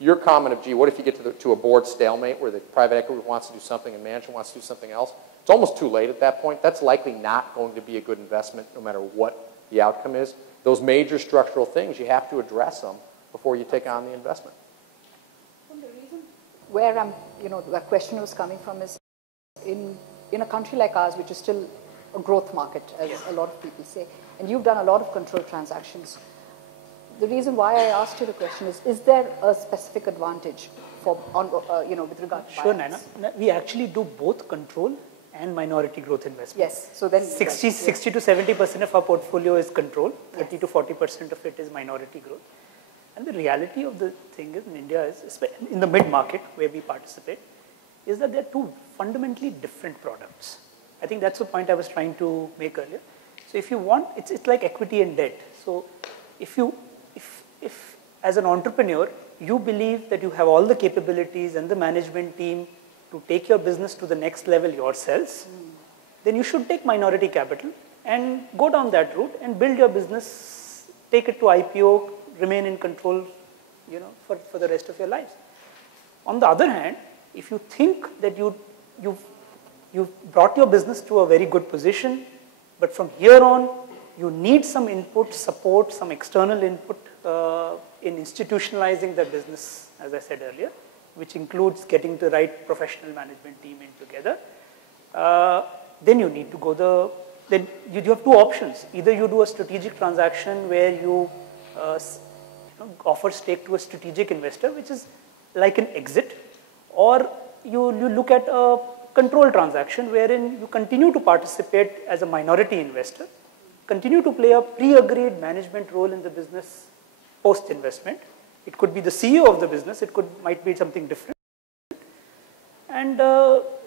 Your comment of, gee, what if you get to a board stalemate where the private equity wants to do something and management wants to do something else? It's almost too late at that point. That's likely not going to be a good investment no matter what the outcome is. Those major structural things, you have to address them before you take on the investment. Well, the reason where that question was coming from is in a country like ours, which is still a growth market, as a lot of people say, and you've done a lot of controlled transactions. The reason why I asked you the question is there a specific advantage with regard to Sure, buyouts? Naina. We actually do both control and minority growth investments. Yes, so then 60 to 70% of our portfolio is control, 30 to 40% of it is minority growth. And the reality of the thing is in India, is in the mid-market where we participate, is that they're two fundamentally different products. I think that's the point I was trying to make earlier. So if you want, it's like equity and debt. So if as an entrepreneur, you believe that you have all the capabilities and the management team to take your business to the next level yourselves, then you should take minority capital and go down that route and build your business, take it to IPO, remain in control, for the rest of your lives. On the other hand, if you think that you've brought your business to a very good position, but from here on, you need some input, support, some external input in institutionalizing the business, as I said earlier, which includes getting the right professional management team in together, then you need to then you have two options. Either you do a strategic transaction where you offer stake to a strategic investor, which is like an exit, or you look at a control transaction wherein you continue to participate as a minority investor, continue to play a pre-agreed management role in the business post-investment. It could be the CEO of the business, might be something different, and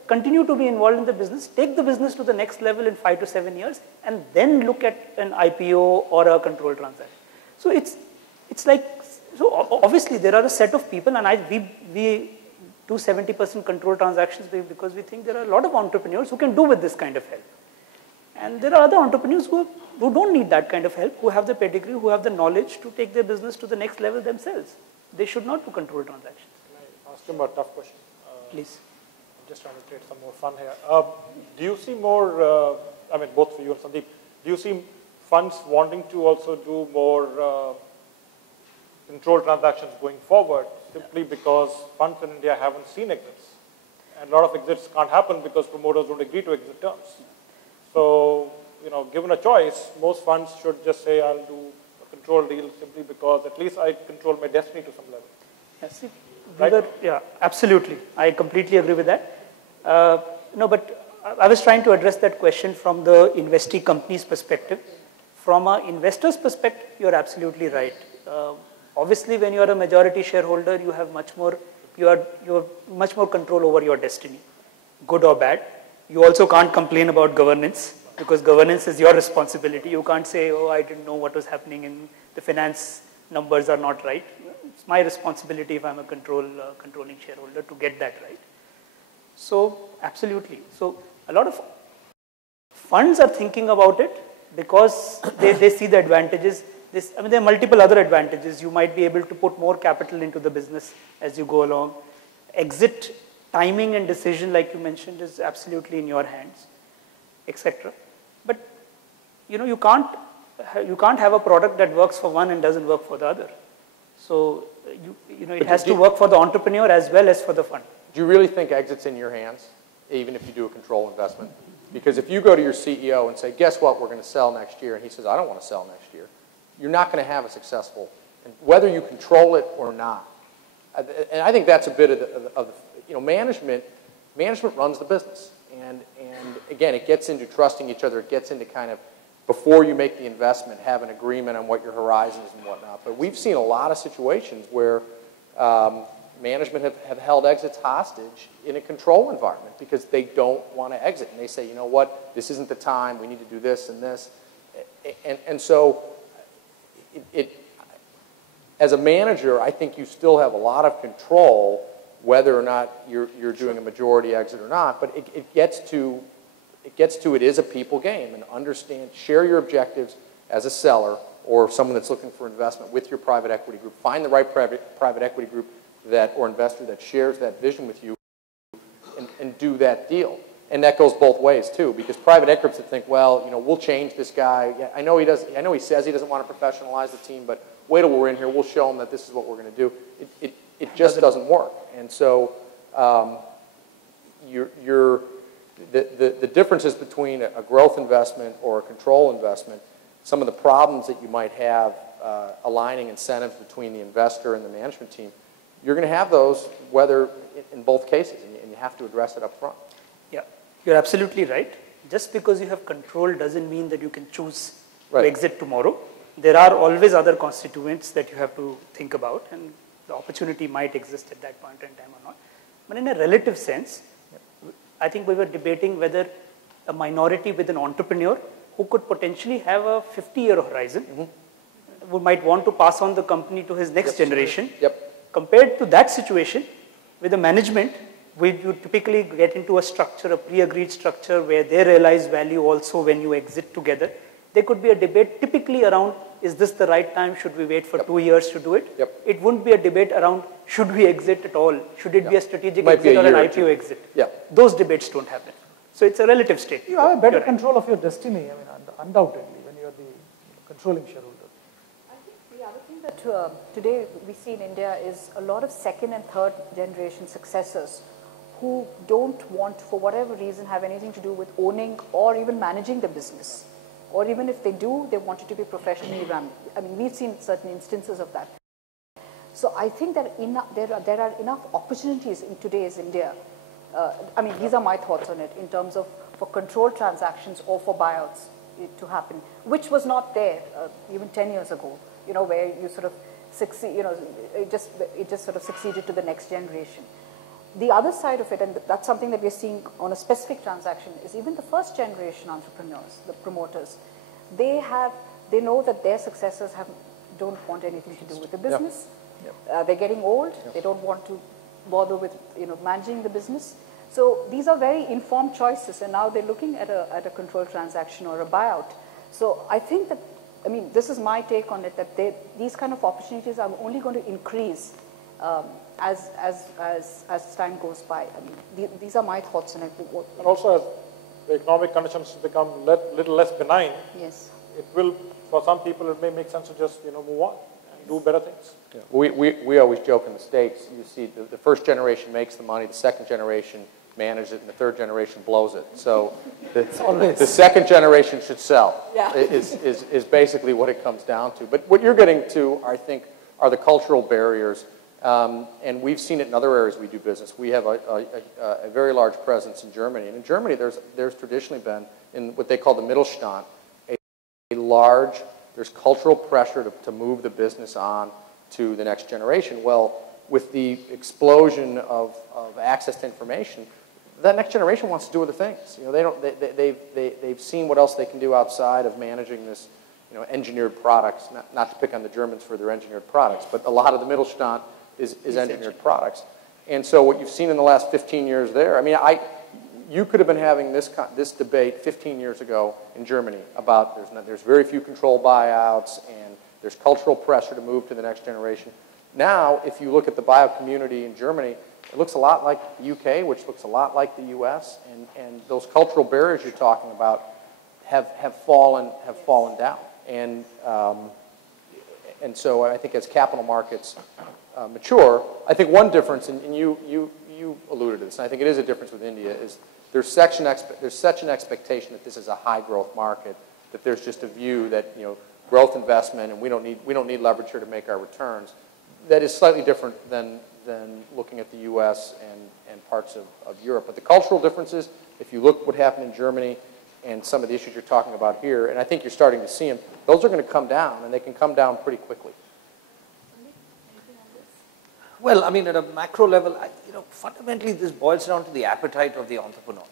continue to be involved in the business, take the business to the next level in 5 to 7 years, and then look at an IPO or a control transaction. So it's like, so obviously there are a set of people, and we do 70% control transactions because we think there are a lot of entrepreneurs who can do with this kind of help. And there are other entrepreneurs who don't need that kind of help, who have the pedigree, who have the knowledge to take their business to the next level themselves. They should not do control transactions. Can I ask you a tough question? Please. I'm just trying to create some more fun here. Do you see more, both for you and Sandeep, do you see funds wanting to also do more control transactions going forward, simply because funds in India haven't seen exits? And a lot of exits can't happen because promoters don't agree to exit terms. So, given a choice, most funds should just say, I'll do a control deal simply because at least I control my destiny to some level. Yes, Right? Yeah, absolutely. I completely agree with that. But I was trying to address that question from the investee company's perspective. From an investor's perspective, you're absolutely right. Obviously, when you're a majority shareholder, you have much more control over your destiny, good or bad. You also can't complain about governance because governance is your responsibility. You can't say, oh, I didn't know what was happening and the finance numbers are not right. It's my responsibility if I'm a controlling shareholder to get that right. So, absolutely. So, a lot of funds are thinking about it because they see the advantages. There are multiple other advantages. You might be able to put more capital into the business as you go along. Exit timing and decision, like you mentioned, is absolutely in your hands, etc. But you can't have a product that works for one and doesn't work for the other. So it has to work for the entrepreneur as well as for the fund. Do you really think exit's in your hands, even if you do a control investment? Because if you go to your CEO and say, guess what, we're going to sell next year, and he says, I don't want to sell next year, you're not going to have a successful, whether you control it or not. And I think that's a bit of management runs the business. And again, it gets into trusting each other. It gets into kind of, before you make the investment, have an agreement on what your horizon is and whatnot. But we've seen a lot of situations where management have held exits hostage in a control environment because they don't want to exit. And they say, you know what, this isn't the time. We need to do this and this. And so as a manager, I think you still have a lot of control whether or not you're doing a majority exit or not. But it gets to it gets to it is a people game, and share your objectives as a seller or someone that's looking for investment with your private equity group. Find the right private equity group or investor that shares that vision with you and do that deal. And that goes both ways too, because private equity groups that think, well, we'll change this guy. Yeah, I know he says he doesn't want to professionalize the team, but wait till we're in here, we'll show him that this is what we're going to do. It just doesn't work. And so the differences between a growth investment or a control investment, some of the problems that you might have aligning incentives between the investor and the management team, you're going to have those whether in both cases, and you have to address it up front. Yeah, you're absolutely right. Just because you have control doesn't mean that you can choose to exit tomorrow. There are always other constituents that you have to think about, and the opportunity might exist at that point in time or not. But in a relative sense, I think we were debating whether a minority with an entrepreneur who could potentially have a 50-year horizon, who might want to pass on the company to his next generation. Compared to that situation, with the management, you typically get into a structure, a pre-agreed structure where they realize value also when you exit together. There could be a debate typically around, is this the right time? Should we wait for 2 years to do it? It wouldn't be a debate around, should we exit at all? Should it be a strategic exit or an IPO exit? Those debates don't happen. So it's a relative state. You have a better control of your destiny, undoubtedly, when you are the controlling shareholder. I think the other thing that today we see in India is a lot of second and third generation successors who don't want, for whatever reason, have anything to do with owning or even managing the business. Or even if they do, they want it to be professionally run. I mean, we've seen certain instances of that. So I think that there are enough opportunities in today's India. I mean, these are my thoughts on it in terms of for controlled transactions or for buyouts to happen, which was not there even 10 years ago, where you sort of succeed, it just sort of succeeded to the next generation. The other side of it, and that's something that we're seeing on a specific transaction, is even the first generation entrepreneurs, the promoters, they know that their successors don't want anything to do with the business. They're getting old. They don't want to bother with managing the business. So these are very informed choices, and now they're looking at a controlled transaction or a buyout. So I think that, this is my take on it, that these kind of opportunities are only going to increase as time goes by. These are my thoughts on it. And also, as the economic conditions become a little less benign, it will, for some people, it may make sense to just move on and do better things. We always joke in the States, you see the first generation makes the money, the second generation manages it, and the third generation blows it. So the second generation should sell, is basically what it comes down to. But what you're getting to, I think, are the cultural barriers. And we've seen it in other areas we do business. We have a very large presence in Germany. And in Germany, there's traditionally been, in what they call the Mittelstand, there's cultural pressure to move the business on to the next generation. Well, with the explosion of access to information, that next generation wants to do other things. They've seen what else they can do outside of managing this, engineered products. Not to pick on the Germans for their engineered products, but a lot of the Mittelstand is engineered products. And so what you've seen in the last 15 years there, you could have been having this debate 15 years ago in Germany about there's very few control buyouts and there's cultural pressure to move to the next generation. Now, if you look at the buyout community in Germany, it looks a lot like the UK, which looks a lot like the US, and those cultural barriers you're talking about have fallen down. And so I think as capital markets mature, I think one difference, and you alluded to this, and I think it is a difference with India, is there's such an expectation that this is a high growth market, that there's just a view that growth investment and we don't need leverage here to make our returns. That is slightly different than looking at the U.S. and parts of Europe. But the cultural differences, if you look what happened in Germany and some of the issues you're talking about here, and I think you're starting to see them, those are going to come down, and they can come down pretty quickly. Well, at a macro level, fundamentally this boils down to the appetite of the entrepreneur,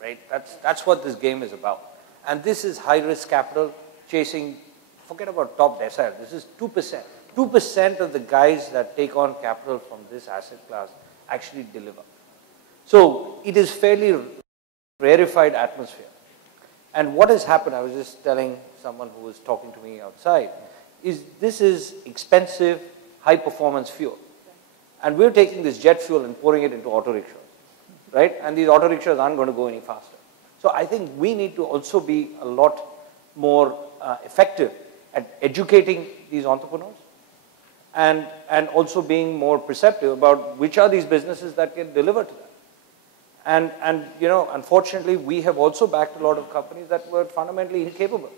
right? That's what this game is about. And this is high-risk capital chasing, forget about top decile, this is 2%. 2% of the guys that take on capital from this asset class actually deliver. So it is fairly rarefied atmosphere. And what has happened, I was just telling someone who was talking to me outside, is this is expensive, high-performance fuel. And we're taking this jet fuel and pouring it into auto rickshaws, right? And these auto rickshaws aren't going to go any faster. So I think we need to also be a lot more effective at educating these entrepreneurs and also being more perceptive about which are these businesses that can deliver to them. And you know, unfortunately, we have also backed a lot of companies that were fundamentally incapable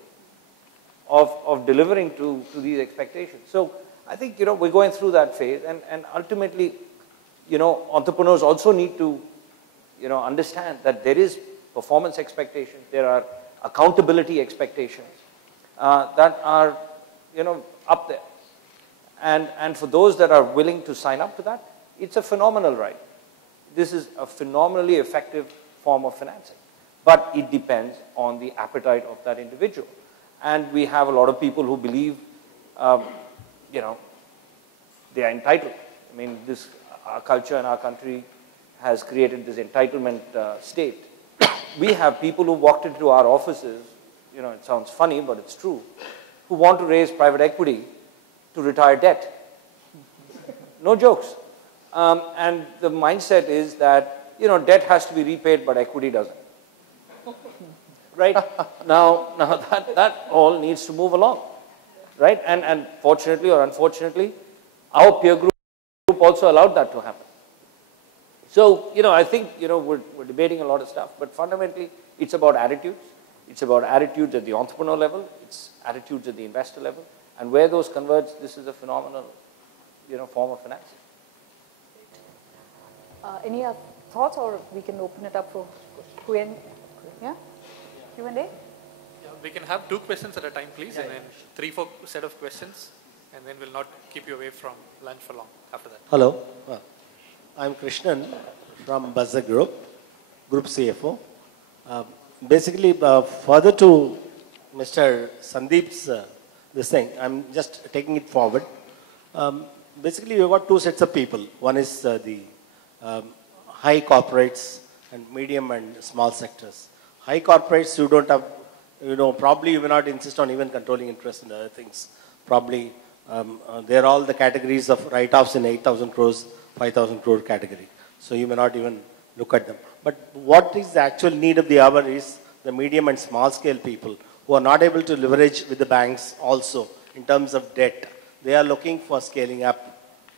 of delivering to these expectations. So I think, you know, we're going through that phase, and ultimately, you know, entrepreneurs also need to, you know, understand that there is performance expectations, there are accountability expectations that are, you know, up there. And for those that are willing to sign up to that, it's a phenomenal ride. This is a phenomenally effective form of financing. But it depends on the appetite of that individual. And we have a lot of people who believe, you know, they are entitled. I mean, our culture in our country has created this entitlement state. We have people who walked into our offices, you know, it sounds funny, but it's true, who want to raise private equity to retire debt. No jokes. And the mindset is that, you know, debt has to be repaid, but equity doesn't. Right? Now that all needs to move along. Right? And fortunately or unfortunately, our peer group also allowed that to happen. So, you know, I think, you know, we're debating a lot of stuff, but fundamentally, it's about attitudes. It's about attitudes at the entrepreneur level. It's attitudes at the investor level. And where those converge, this is a phenomenal, you know, form of financing. Any other thoughts, or we can open it up for Q&A? Yeah? Q&A? Yeah, we can have 2 questions at a time, please, and then 3-4 set of questions, and then we'll not keep you away from lunch for long after that. Hello, I'm Krishna from Buzzer Group CFO. Basically, further to Mr. Sandeep's this thing, I'm just taking it forward. Basically, we've got 2 sets of people. One is the high corporates and medium and small sectors. High corporates, you don't have, you know, probably you may not insist on even controlling interest and other things. Probably they're all the categories of write-offs in 8,000 crores, 5,000 crore category. So you may not even look at them. But what is the actual need of the hour is the medium and small scale people who are not able to leverage with the banks also in terms of debt. They are looking for scaling up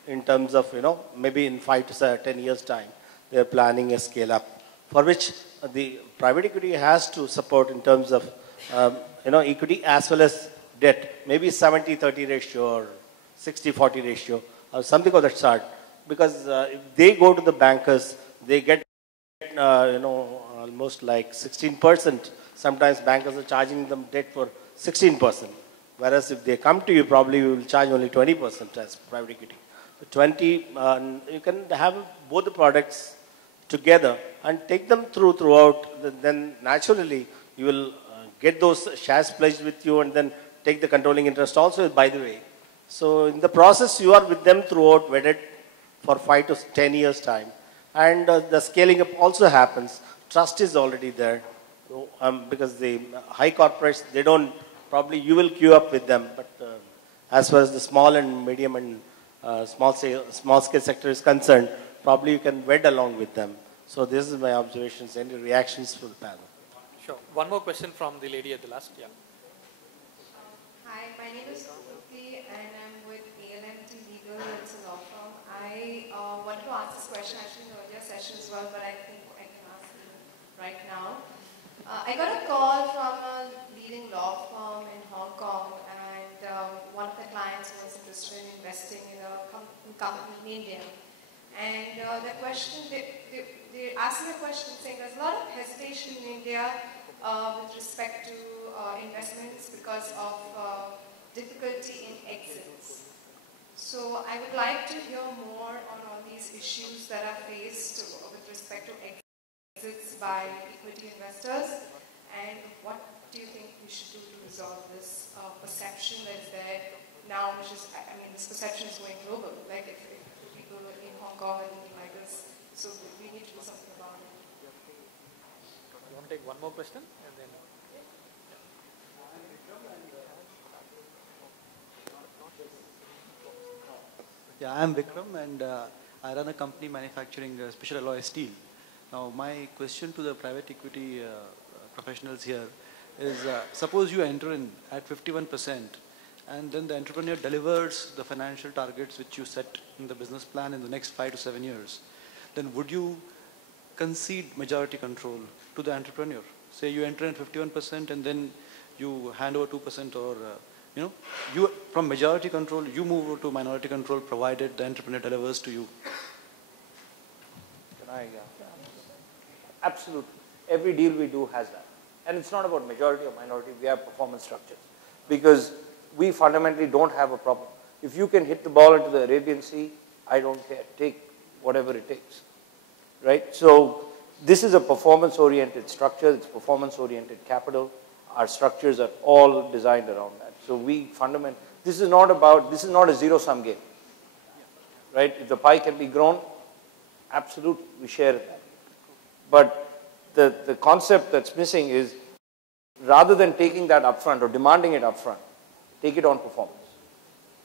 in terms of, you know, maybe in 5 to 10 years time, they are planning a scale up for which the private equity has to support in terms of, you know, equity as well as debt, maybe 70-30 ratio or 60-40 ratio or something of that sort. Because if they go to the bankers, they get, you know, almost like 16%. Sometimes bankers are charging them debt for 16%. Whereas if they come to you, probably you will charge only 20% as private equity. 20, you can have both the products together and take them throughout. Then naturally you will get those shares pledged with you and then take the controlling interest also, by the way. So in the process, you are with them throughout, wedded for 5 to 10 years time. And the scaling up also happens. Trust is already there. Because the high corporates, they don't, probably you will queue up with them. But as far as the small and medium and small scale sector is concerned, probably you can wed along with them. So this is my observations. Any reactions from the panel? Sure. One more question from the lady at the last. Yeah. Hi, my name is Murthy and I'm with ALMT Legal. It's a law firm. I wanted to ask this question actually in the earlier session as well, but I think I can ask it right now. I got a call from a leading law firm in Hong Kong, and one of the clients was interested in investing in a company in India. And the question, they asked me a question saying there's a lot of hesitation in India with respect to investments because of difficulty in exits. So I would like to hear more on all these issues that are faced with respect to exits by equity investors, and what do you think we should do to resolve this perception that is there now, which is, I mean, this perception is going global, like if people in Hong Kong are thinking like this, so we need to do something about it. take one more question and then. Yeah, I am Vikram and I run a company manufacturing special alloy steel. Now, my question to the private equity professionals here is, suppose you enter in at 51% and then the entrepreneur delivers the financial targets which you set in the business plan in the next 5 to 7 years, then would you concede majority control to the entrepreneur? Say you enter in 51% and then you hand over 2% or you from majority control, you move over to minority control provided the entrepreneur delivers to you. Can I? Absolutely. Every deal we do has that. And it's not about majority or minority, we have performance structures. Because we fundamentally don't have a problem. If you can hit the ball into the Arabian Sea, I don't care. Take whatever it takes. Right? So this is a performance-oriented structure. It's performance-oriented capital. Our structures are all designed around that. So we fundamentally, this is not a zero-sum game. Right? If the pie can be grown, absolutely, we share that. But the concept that's missing is, rather than taking that upfront or demanding it upfront, take it on performance.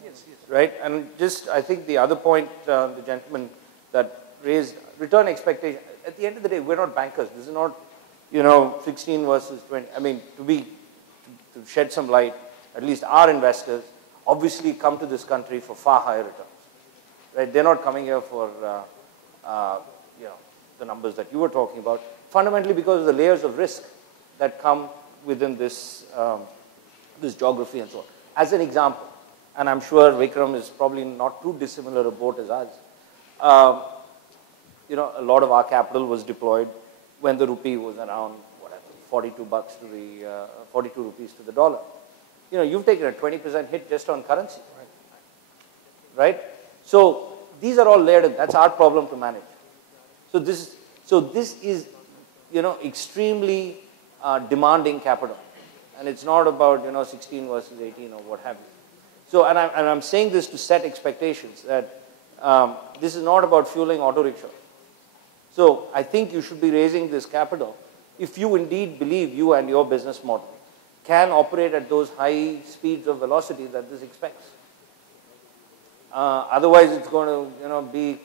Yes. Right? And just, I think the other point, the gentleman that raised, return expectation. At the end of the day, we're not bankers. This is not, 16 versus 20. I mean, to shed some light, at least our investors obviously come to this country for far higher returns. Right? They're not coming here for, the numbers that you were talking about, fundamentally because of the layers of risk that come within this, this geography and so on. As an example, and I'm sure Vikram is probably not too dissimilar a boat as us, a lot of our capital was deployed when the rupee was around, 42 rupees to the dollar. You've taken a 20% hit just on currency. Right? So these are all layered in. That's our problem to manage. So this is, extremely demanding capital. And it's not about, 16 versus 18 or what have you. So, and I'm saying this to set expectations that this is not about fueling auto rickshaw. So I think you should be raising this capital if you indeed believe you and your business model can operate at those high speeds of velocity that this expects. Otherwise, it's going to, be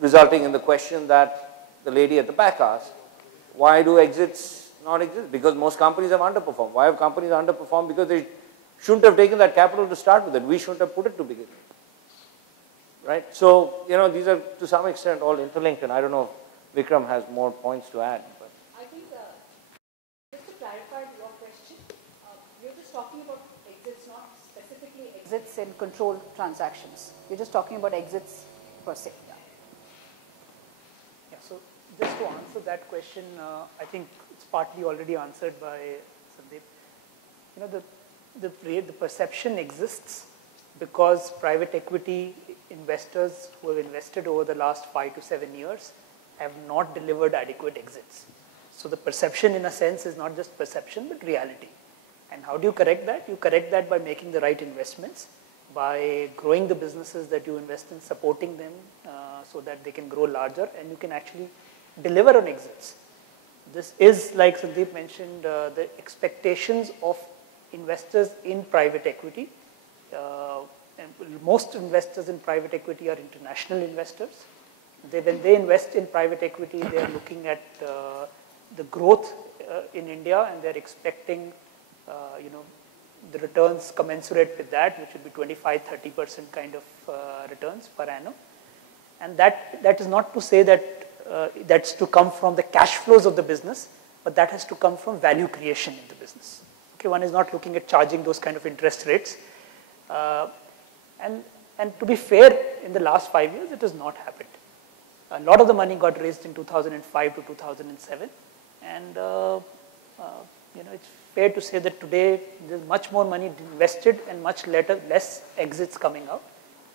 resulting in the question that the lady at the back asked, why do exits not exist? Because most companies have underperformed. Why have companies underperformed? Because they shouldn't have taken that capital to start with it. We shouldn't have put it to begin with. Right? So, these are to some extent all interlinked, and I don't know if Vikram has more points to add. But I think, just to clarify your question, you're just talking about exits, not specifically exits in controlled transactions. You're just talking about exits per se. Yeah, so just to answer that question, I think it's partly already answered by Sandeep. The perception exists because private equity investors who have invested over the last 5 to 7 years have not delivered adequate exits. So the perception, in a sense, is not just perception, but reality. And how do you correct that? You correct that by making the right investments, by growing the businesses that you invest in, supporting them so that they can grow larger, and you can actually deliver on exits. This is, like Sandeep mentioned, the expectations of investors in private equity. And most investors in private equity are international investors. When they invest in private equity, they are looking at the growth in India, and they're expecting, the returns commensurate with that, which would be 25-30% kind of returns per annum. And that is not to say that that's to come from the cash flows of the business, but that has to come from value creation in the business. Okay, one is not looking at charging those kind of interest rates. And to be fair, in the last 5 years, it has not happened. A lot of the money got raised in 2005 to 2007, and it's fair to say that today there's much more money invested and much less exits coming out,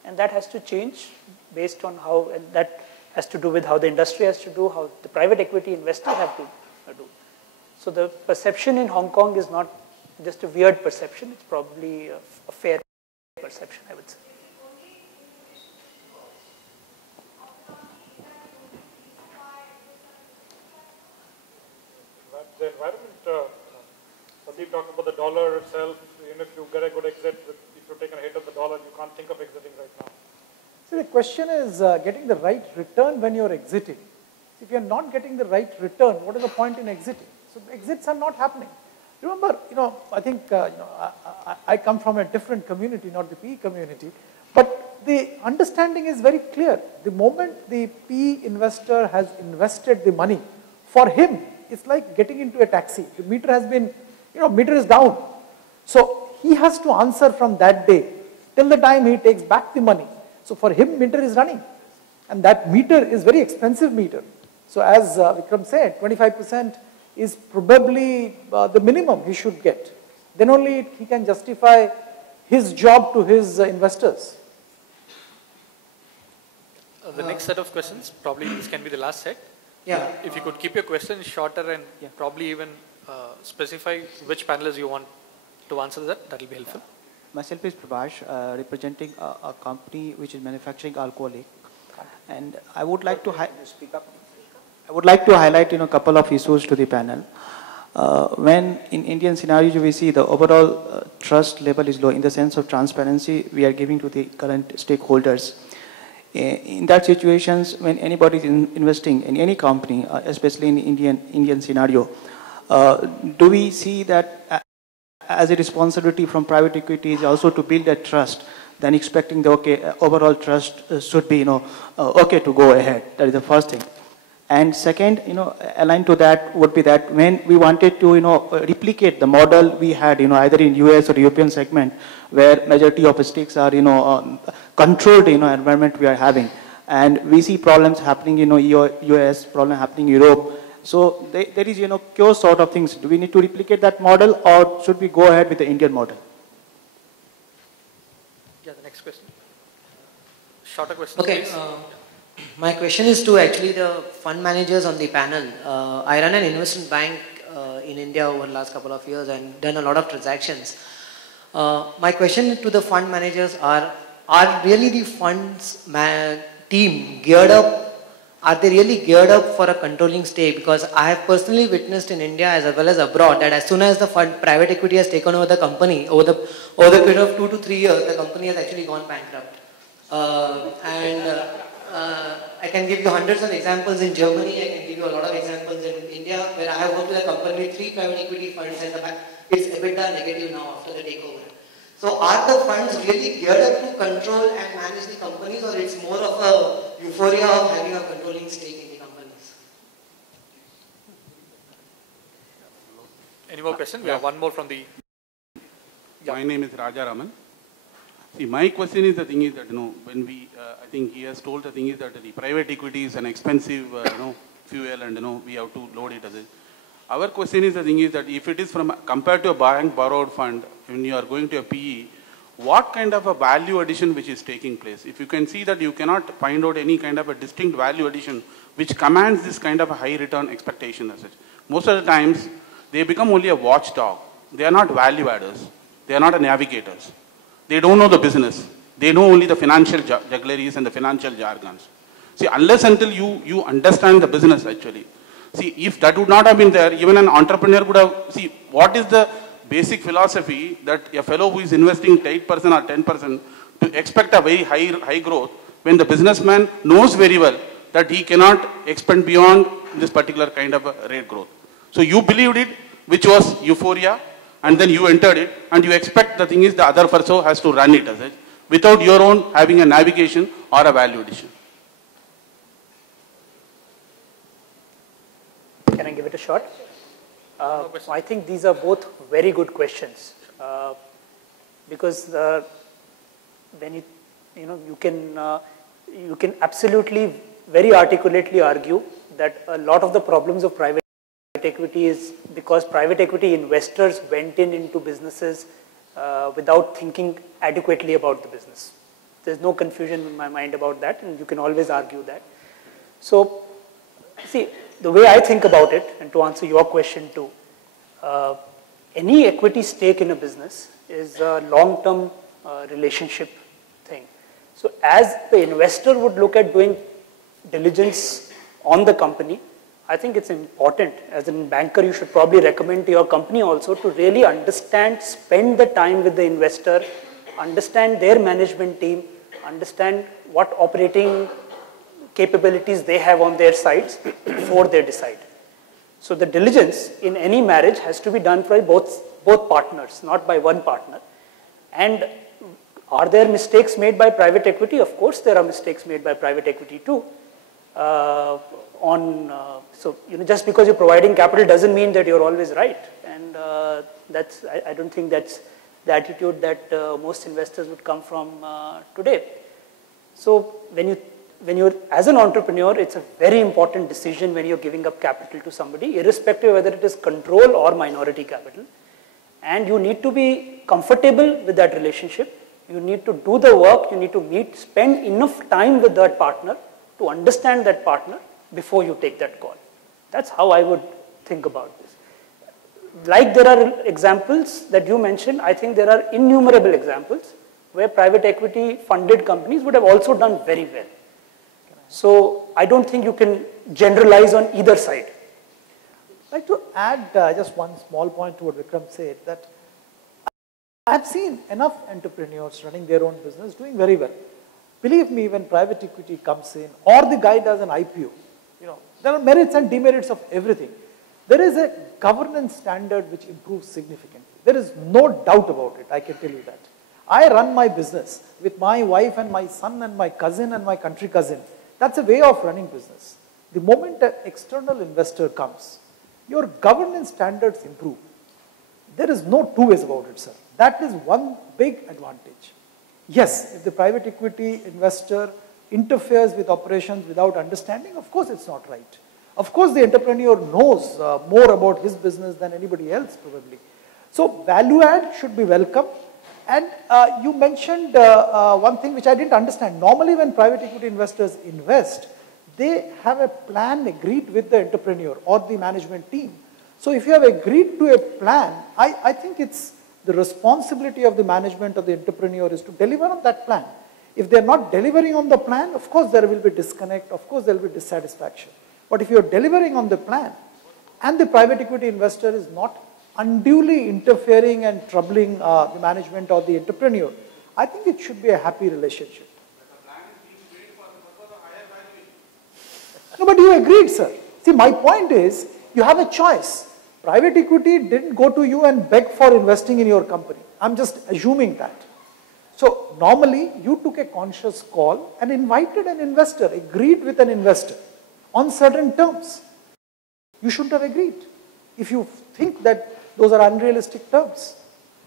and that has to change based on how, and that has to do with how the industry has to do, how the private equity investors have to do. So the perception in Hong Kong is not just a weird perception; it's probably a fair perception, I would say. the environment, Sandeep talked about the dollar itself. Even if you get a good exit, if you're taking a hit of the dollar, you can't think of exiting right now. So the question is getting the right return when you're exiting. If you're not getting the right return, what is the point in exiting? So exits are not happening. Remember, I think, I come from a different community, not the PE community, but the understanding is very clear. The moment the PE investor has invested the money, for him, it's like getting into a taxi. The meter has been, meter is down. So he has to answer from that day till the time he takes back the money. So for him, meter is running. And that meter is very expensive meter. So as Vikram said, 25% is probably the minimum he should get. Then only he can justify his job to his investors. The next set of questions, probably this can be the last set. Yeah. If you could keep your questions shorter and probably even specify which panelists you want to answer that will be helpful. Myself is Prabhash, representing a company which is manufacturing alcoholic, and I would like to highlight a couple of issues to the panel. When in Indian scenario we see the overall trust level is low in the sense of transparency we are giving to the current stakeholders. In that situations, when anybody is investing in any company, especially in Indian scenario, do we see that as a responsibility from private equity is also to build that trust, then expecting the overall trust should be okay to go ahead? That is the first thing. And second, aligned to that would be that when we wanted to replicate the model we had either in US or European segment, where majority of stakes are controlled environment we are having, and we see problems happening in US, problem happening in Europe. So there is chaos sort of things. Do we need to replicate that model, or should we go ahead with the Indian model? Yeah, the next question. Shorter question. Okay. My question is to actually the fund managers on the panel. I run an investment bank in India over the last couple of years and done a lot of transactions. My question to the fund managers are really the funds team geared up? Are they really geared up for a controlling stake? Because I have personally witnessed in India as well as abroad that as soon as the private equity has taken over the company, over the period of 2 to 3 years, the company has actually gone bankrupt. I can give you hundreds of examples in Germany. I can give you a lot of examples in India where I have worked with a company with 3 private equity funds and it's EBITDA negative now after the takeover. So are the funds really geared up to control and manage the companies, or it's more of a euphoria of having a controlling stake in the companies? Any more questions? We have one more from the... My name is Raja Raman. See, my question is the thing is that, when we, I think he has told the thing is that the private equity is an expensive, fuel and, we have to load it as a... Our question is the thing is that if it is from, compared to a bank borrowed fund, when you are going to a PE, what kind of a value addition which is taking place? If you can see that you cannot find out any kind of a distinct value addition which commands this kind of a high return expectation as such. Most of the times, they become only a watchdog. They are not value adders. They are not navigators. They don't know the business. They know only the financial juggleries and the financial jargons. See, unless until you understand the business actually. See, if that would not have been there, even an entrepreneur would have, see, what is the basic philosophy that a fellow who is investing 8% or 10% to expect a very high growth when the businessman knows very well that he cannot expand beyond this particular kind of a rate growth. So you believed it, which was euphoria, and then you entered it, and you expect the thing is the other person has to run it as it, without your own having a navigation or a value addition. Can I give it a shot? I think these are both very good questions because when you can absolutely very articulately argue that a lot of the problems of private equity is because private equity investors went into businesses without thinking adequately about the business. There's no confusion in my mind about that, and you can always argue that. So, see, the way I think about it, and to answer your question too, any equity stake in a business is a long-term relationship thing. So as the investor would look at doing diligence on the company, I think it's important, as a banker, you should probably recommend to your company also to really understand, spend the time with the investor, understand their management team, understand what operating capabilities they have on their sides before they decide. So the diligence in any marriage has to be done by both partners, not by one partner. And are there mistakes made by private equity? Of course, there are mistakes made by private equity too. So just because you're providing capital doesn't mean that you're always right. And I don't think that's the attitude that most investors would come from today. So when you're as an entrepreneur, it's a very important decision when you're giving up capital to somebody, irrespective of whether it is control or minority capital. And you need to be comfortable with that relationship. You need to do the work. You need to spend enough time with that partner to understand that partner before you take that call. That's how I would think about this. Like there are examples that you mentioned, I think there are innumerable examples where private equity funded companies would have also done very well. So I don't think you can generalize on either side. I'd like to add just one small point to what Vikram said, that I've seen enough entrepreneurs running their own business doing very well. Believe me, when private equity comes in or the guy does an IPO, there are merits and demerits of everything. There is a governance standard which improves significantly. There is no doubt about it, I can tell you that. I run my business with my wife and my son and my cousin and my country cousin. That's a way of running business. The moment an external investor comes, your governance standards improve. There is no two ways about it, sir. That is one big advantage. Yes, if the private equity investor interferes with operations without understanding, of course it's not right. Of course the entrepreneur knows more about his business than anybody else probably. So value add should be welcome. And you mentioned one thing which I didn't understand. Normally when private equity investors invest, they have a plan agreed with the entrepreneur or the management team. So if you have agreed to a plan, I think it's the responsibility of the management of the entrepreneur is to deliver on that plan. If they're not delivering on the plan, of course there will be disconnect, of course there will be dissatisfaction. But if you're delivering on the plan and the private equity investor is not unduly interfering and troubling the management or the entrepreneur, I think it should be a happy relationship. No, but you agreed, sir. See, my point is, you have a choice. Private equity didn't go to you and beg for investing in your company. I'm just assuming that. So, normally, you took a conscious call and invited an investor, agreed with an investor on certain terms. You shouldn't have agreed if you think that those are unrealistic terms.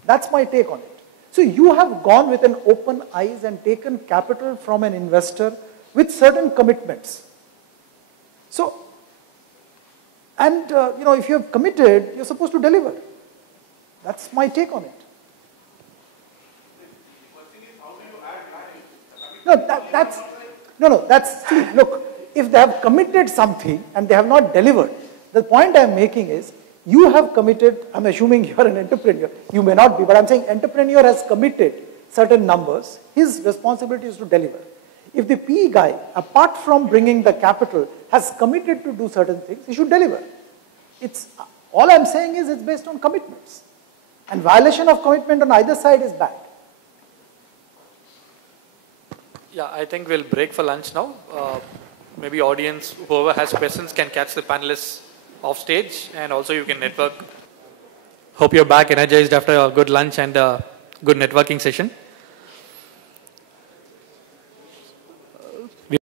That's my take on it. So, you have gone with an open eyes and taken capital from an investor with certain commitments. So, and if you have committed, you're supposed to deliver. That's my take on it. See, look, if they have committed something and they have not delivered, the point I'm making is, you have committed, I'm assuming you're an entrepreneur, you may not be, but I'm saying entrepreneur has committed certain numbers, his responsibility is to deliver. If the PE guy, apart from bringing the capital, has committed to do certain things, he should deliver. All I'm saying is it's based on commitments. And violation of commitment on either side is bad. Yeah, I think we'll break for lunch now. Maybe audience, whoever has questions can catch the panelists off stage, and also you can network. Hope you're back energized after a good lunch and a good networking session.